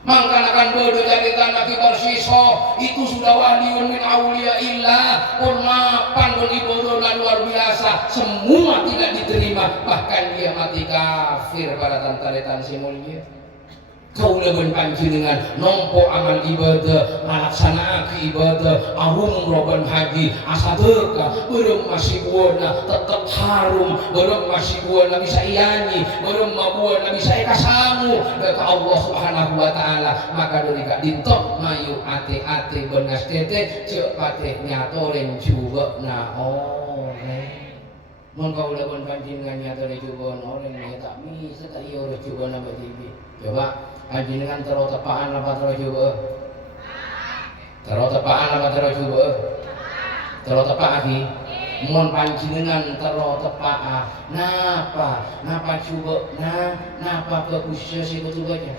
mangkanakan bodoh jadi tanah kibar siso itu sudah waliun min awliya illah pun mapan pun ibodoh luar biasa semua tidak diterima bahkan dia mati kafir pada tantaretan simulnya kau lebih panjenengan nompo amal ibadah melaksanakan ibadah umroh dan haji asa teka belum masih buana tetap harum belum masih buana bisa iani belum buana bisa ikasamu ke Allah Subhanahu wa taala maka dari kak dintok mayu ate-ate benas tete cek pateh nyatoren juga na oleh mun kau lebih panjenengan nyatoren juga orang nih tak bisa tak iya orang juga na bagi coba panjenengan terus tepaan apa terus juga terus tepaan apa terus juga terus tepak lagi mun panjenengan terus tepaan napa juga napa kekusya sih betulnya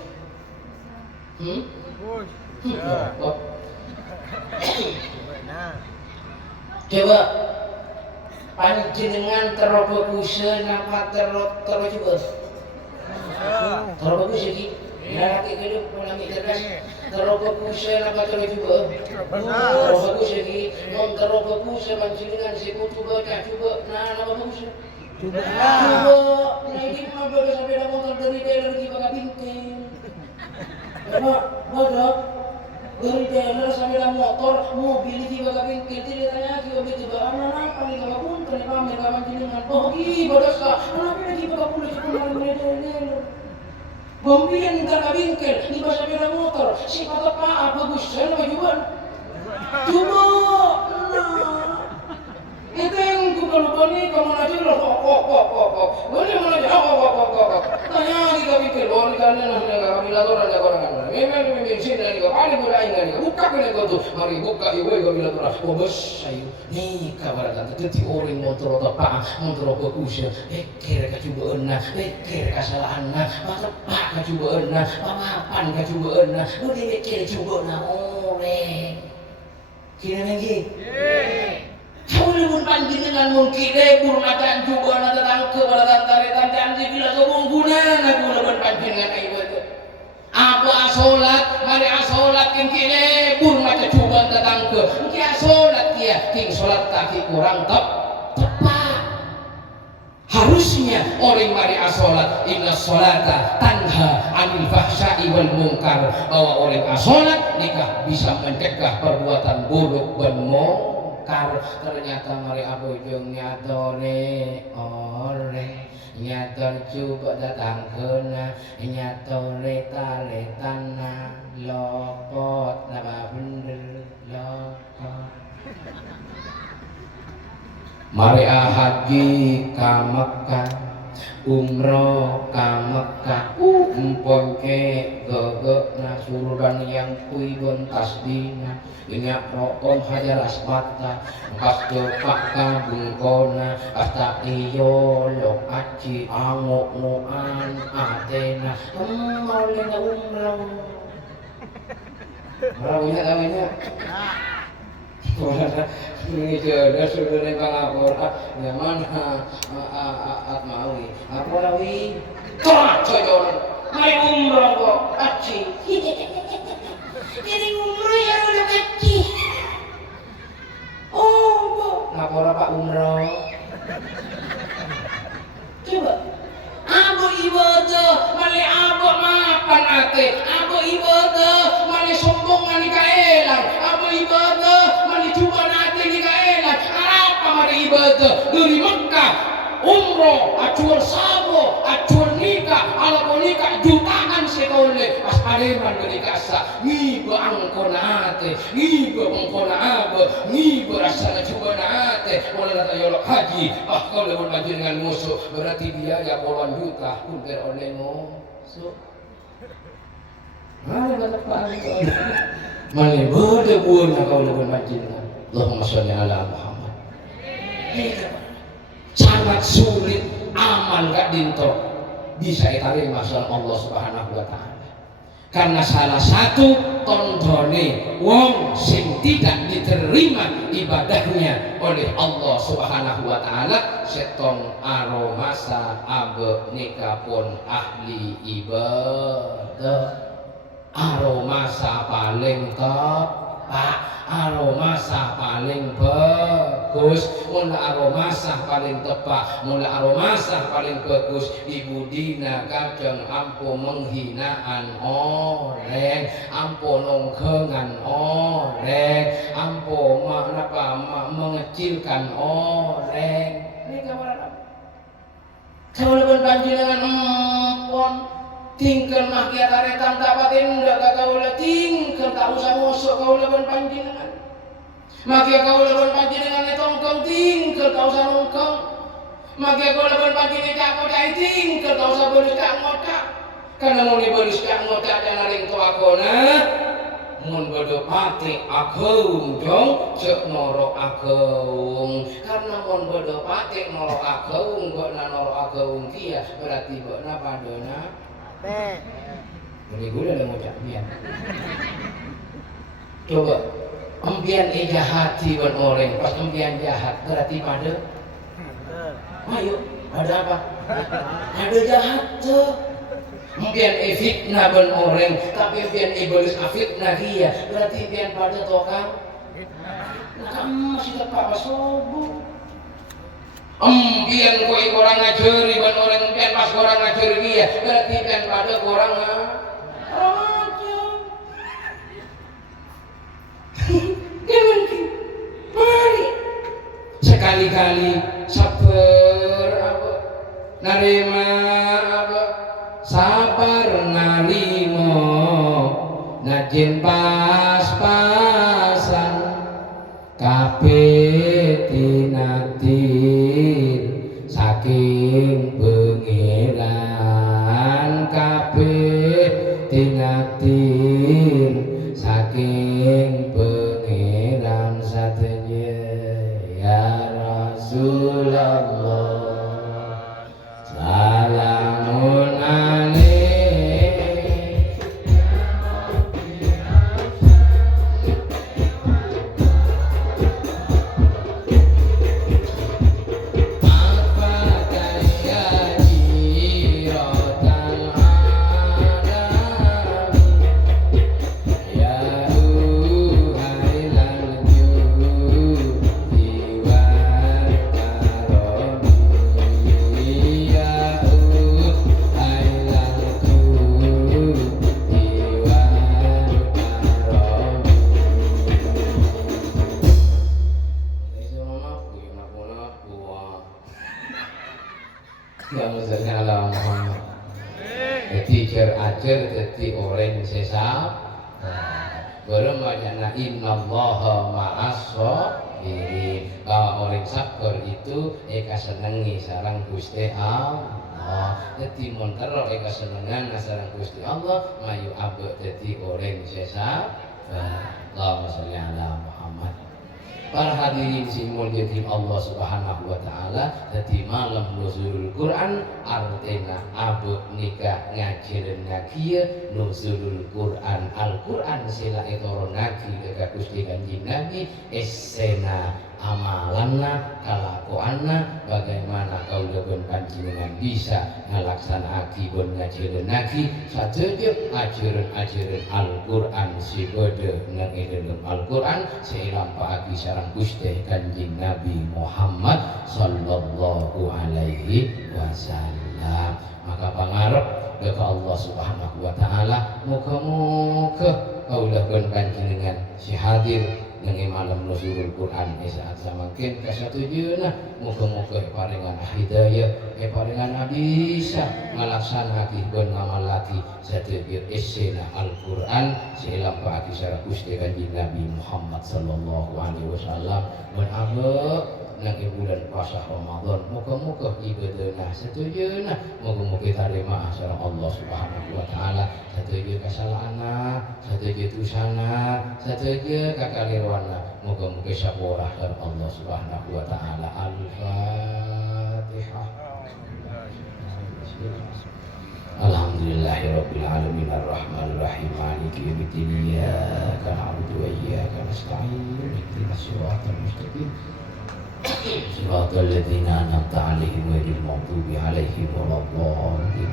coba panjenengan terus kekusya napa terus juga terus kekusya sih laki hidup menami cerdas terlalu bagus apa terlalu juga terlalu bagus lagi non terlalu bagus panjenengan si kutu baca coba apa bagus coba nah ini mah baru sampai dah motor dari lagi pakai bingking bodoh dari dealer sampai dah motor mobil di pakai bingking tidak tanya lagi objek tiba apa nih kalau pun terima mereka panjenengan oh bodoh sah kenapa lagi pakai puluh sekolah dari dealer Bombian ntar kabingkel di bahasa sepeda motor si kata pak bagus saya nama jual coba itu yang gue lupa nih kamu aja loh kok boleh mana aja kok tanya lagi kabingkel oh ini kalian nanti nggak kami laturan ya orang kan memang sini nih kok ada mulai nggak buka kene kau tuh mari buka ibu kami laturan oh bos ayo nih kabar tante jadi orang motor atau pak motor bagus ya kira coba kira kesalahan maka pak coba papan coba lu mikir coba oleh kira lagi kau lebih panjenengan mungkin lebur makan juga na datang ke pada tantaretan janji bila sobong guna aku lebih panjenengan ibadah apa asolat mari asolat king lebur makan juga datang ke ki asolat kia king solat taki kurang tepat harusnya orang mari asolat inna sholata tanha anil fahsya'i wal munkar bahwa orang asolat nikah bisa mencegah perbuatan buruk dan mungkar ternyata mari abojong nyatore ore nyator coba datang kena nyatore tare tanah lopot napa bener lopot mari haji ka Mekah umroh ka Mekah empongke gegekna surdan yang kuigon tasdina inyak rokom hajar asmata pas jopak ka bungkona asta iyo lok aci angok ngoan atena oleh na umroh umrohnya namanya ini jodoh sudah nih pangapura zaman atmawi apurawi kok coyon mai umroh kok aci jadi umroh ya udah kecil oh ngapura pak umroh coba aku ibadah mali aku mapan ate aku ibadah mali sombong mali kaelang aku ibadah mali cuma ate ni kaelang apa mali ibadah dari Mekah umroh acuan sabo acuan nikah ala nikah jutaan sekole pas pareman dari kasa ngiba angkona ate ngiba angkona aba ngiba rasana coba ate oleh kata yolok haji kalau lewat panjenengan musuh berarti biaya puluhan juta untuk oleh musuh mana kata panjang mana bodoh pun kalau lewat panjenengan Allahumma sholli ala Muhammad sangat sulit amal gak dinto bisa diterima sama Allah Subhanahu wa taala karena salah satu tondone wong sing tidak diterima ibadahnya oleh Allah Subhanahu wa taala setong aromasa abe nikapun ahli ibadah aromasa paling tepat aromasa paling bagus mula aromasa paling tepat mula aromasa paling bagus ibu dina kadang ampo menghinaan orang ampo nongkengan orang ampo mengecilkan orang ini kawan kalau lepas panjenengan empon tinggal makia taretan dapatin ndak kagaulah tinggal tak usah ngosok kau leban panjenengan makia kau leban panjenengan tongkong tinggal tak usah nongkong makia kau leban panjenengan kau dai tinggal tak usah beris kak ngotak karena mau beris kak ngotak dan naring to akona mun bodo pati agung dong cek noro agung karena mun bodo pati noro agung kok na noro agung kia berarti bokna padona ini gue udah mau jampian. Coba empian jahati buat orang pas empian jahat berarti pada ayo ada apa? Ada jahat tuh empian fitnah buat orang tapi empian iblis fitnah dia berarti empian pada tokang nah kamu masih tetap sobo empian koi orang ngajari ban orang empian pas orang ngajari dia berarti empian pada orang aja gimana mari sekali-kali sabar apa narima apa sabar narimo najin pas-pasan kabeh tinatir saking pengiran kabeh tinatir saking pengiran satenya ya Rasulullah salamun alaik jadi orang sesat belum wajana innallaha ma'as-sabirin kalau orang sabar itu eka senengi sarang Gusti Allah dadi montero kasenengan sareng Gusti Allah mayu abek dadi oreng sesa. Allahumma sholli ala Muhammad. Para hadirin sing mulyatin Allah Subhanahu wa taala, dadi malam nuzulul Quran artena abu nikah ngajireun ngakieu nuzulul Quran Al-Quran sila etoro nagi ka Gusti Kanjeng Nabi esena amalanna kalakuanna bagaimana kaulakeun panjenengan bisa ngalaksanakaken pun ngajireun nagi sajeuje ajaran Al-Quran si beudeung nang Al-Quran seilampaaki sareng Gusti Kanjeng Nabi Muhammad sallallahu alaihi wasallam. Maka pangarep ka Allah Subhanahu wa taala muga-muga kaulakeun panjenengan si hadir nang malam nuzulul Quran saat samakin kasatujueuna muga-muga paringan hidayah paringan bisa ngalaksanakeun ngamalaki sateungkeun isina Al-Quran seilampaaki sareng Gusti Kanjeng Nabi Muhammad sallallahu alaihi wasallam mun abeu nang bulan puasa Ramadan muga-muga ibadahna sateungkeun muga-muga tarima sareng Allah Subhanahu wa taala sateungkeun kasalahanna sateungkeun dosana sateungkeun kakaliruanna muga-muga saporah sareng Allah Subhanahu wa taala. Al-Fatihah. Alhamdulillahirabbil alamin arrahmanir rahim maliki yaumiddin iyyaka na'budu wa iyyaka nasta'in ihdinas siratal mustaqim siratal ladzina an'amta 'alaihim ghairil maghdubi 'alaihim waladdallin.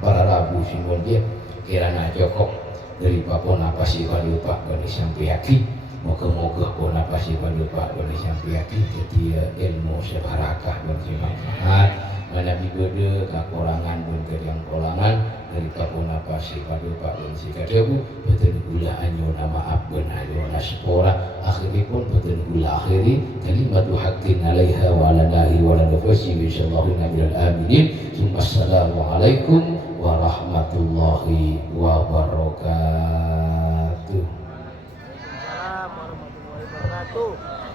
Para rabu sing dia kirana cukup dari papona pasi palupa bani sampiaki moga-moga pona pasi palupa bani sampiaki jadi ilmu sebarakah bermanfaat menabi beudeung kakurangan pun kejang kolangan dari papona pasi palupa bani sikadebu betul gula anyuna maaf beun anyuna sepora akhiripun betul gula akhiri kalimatu haqqin 'alaiha wa 'ala nahi wa 'ala nafsi insyaallah minal aminin. Assalamualaikum warahmatullahi wabarakatuh. Waalaikumsalam warahmatullahi wabarakatuh.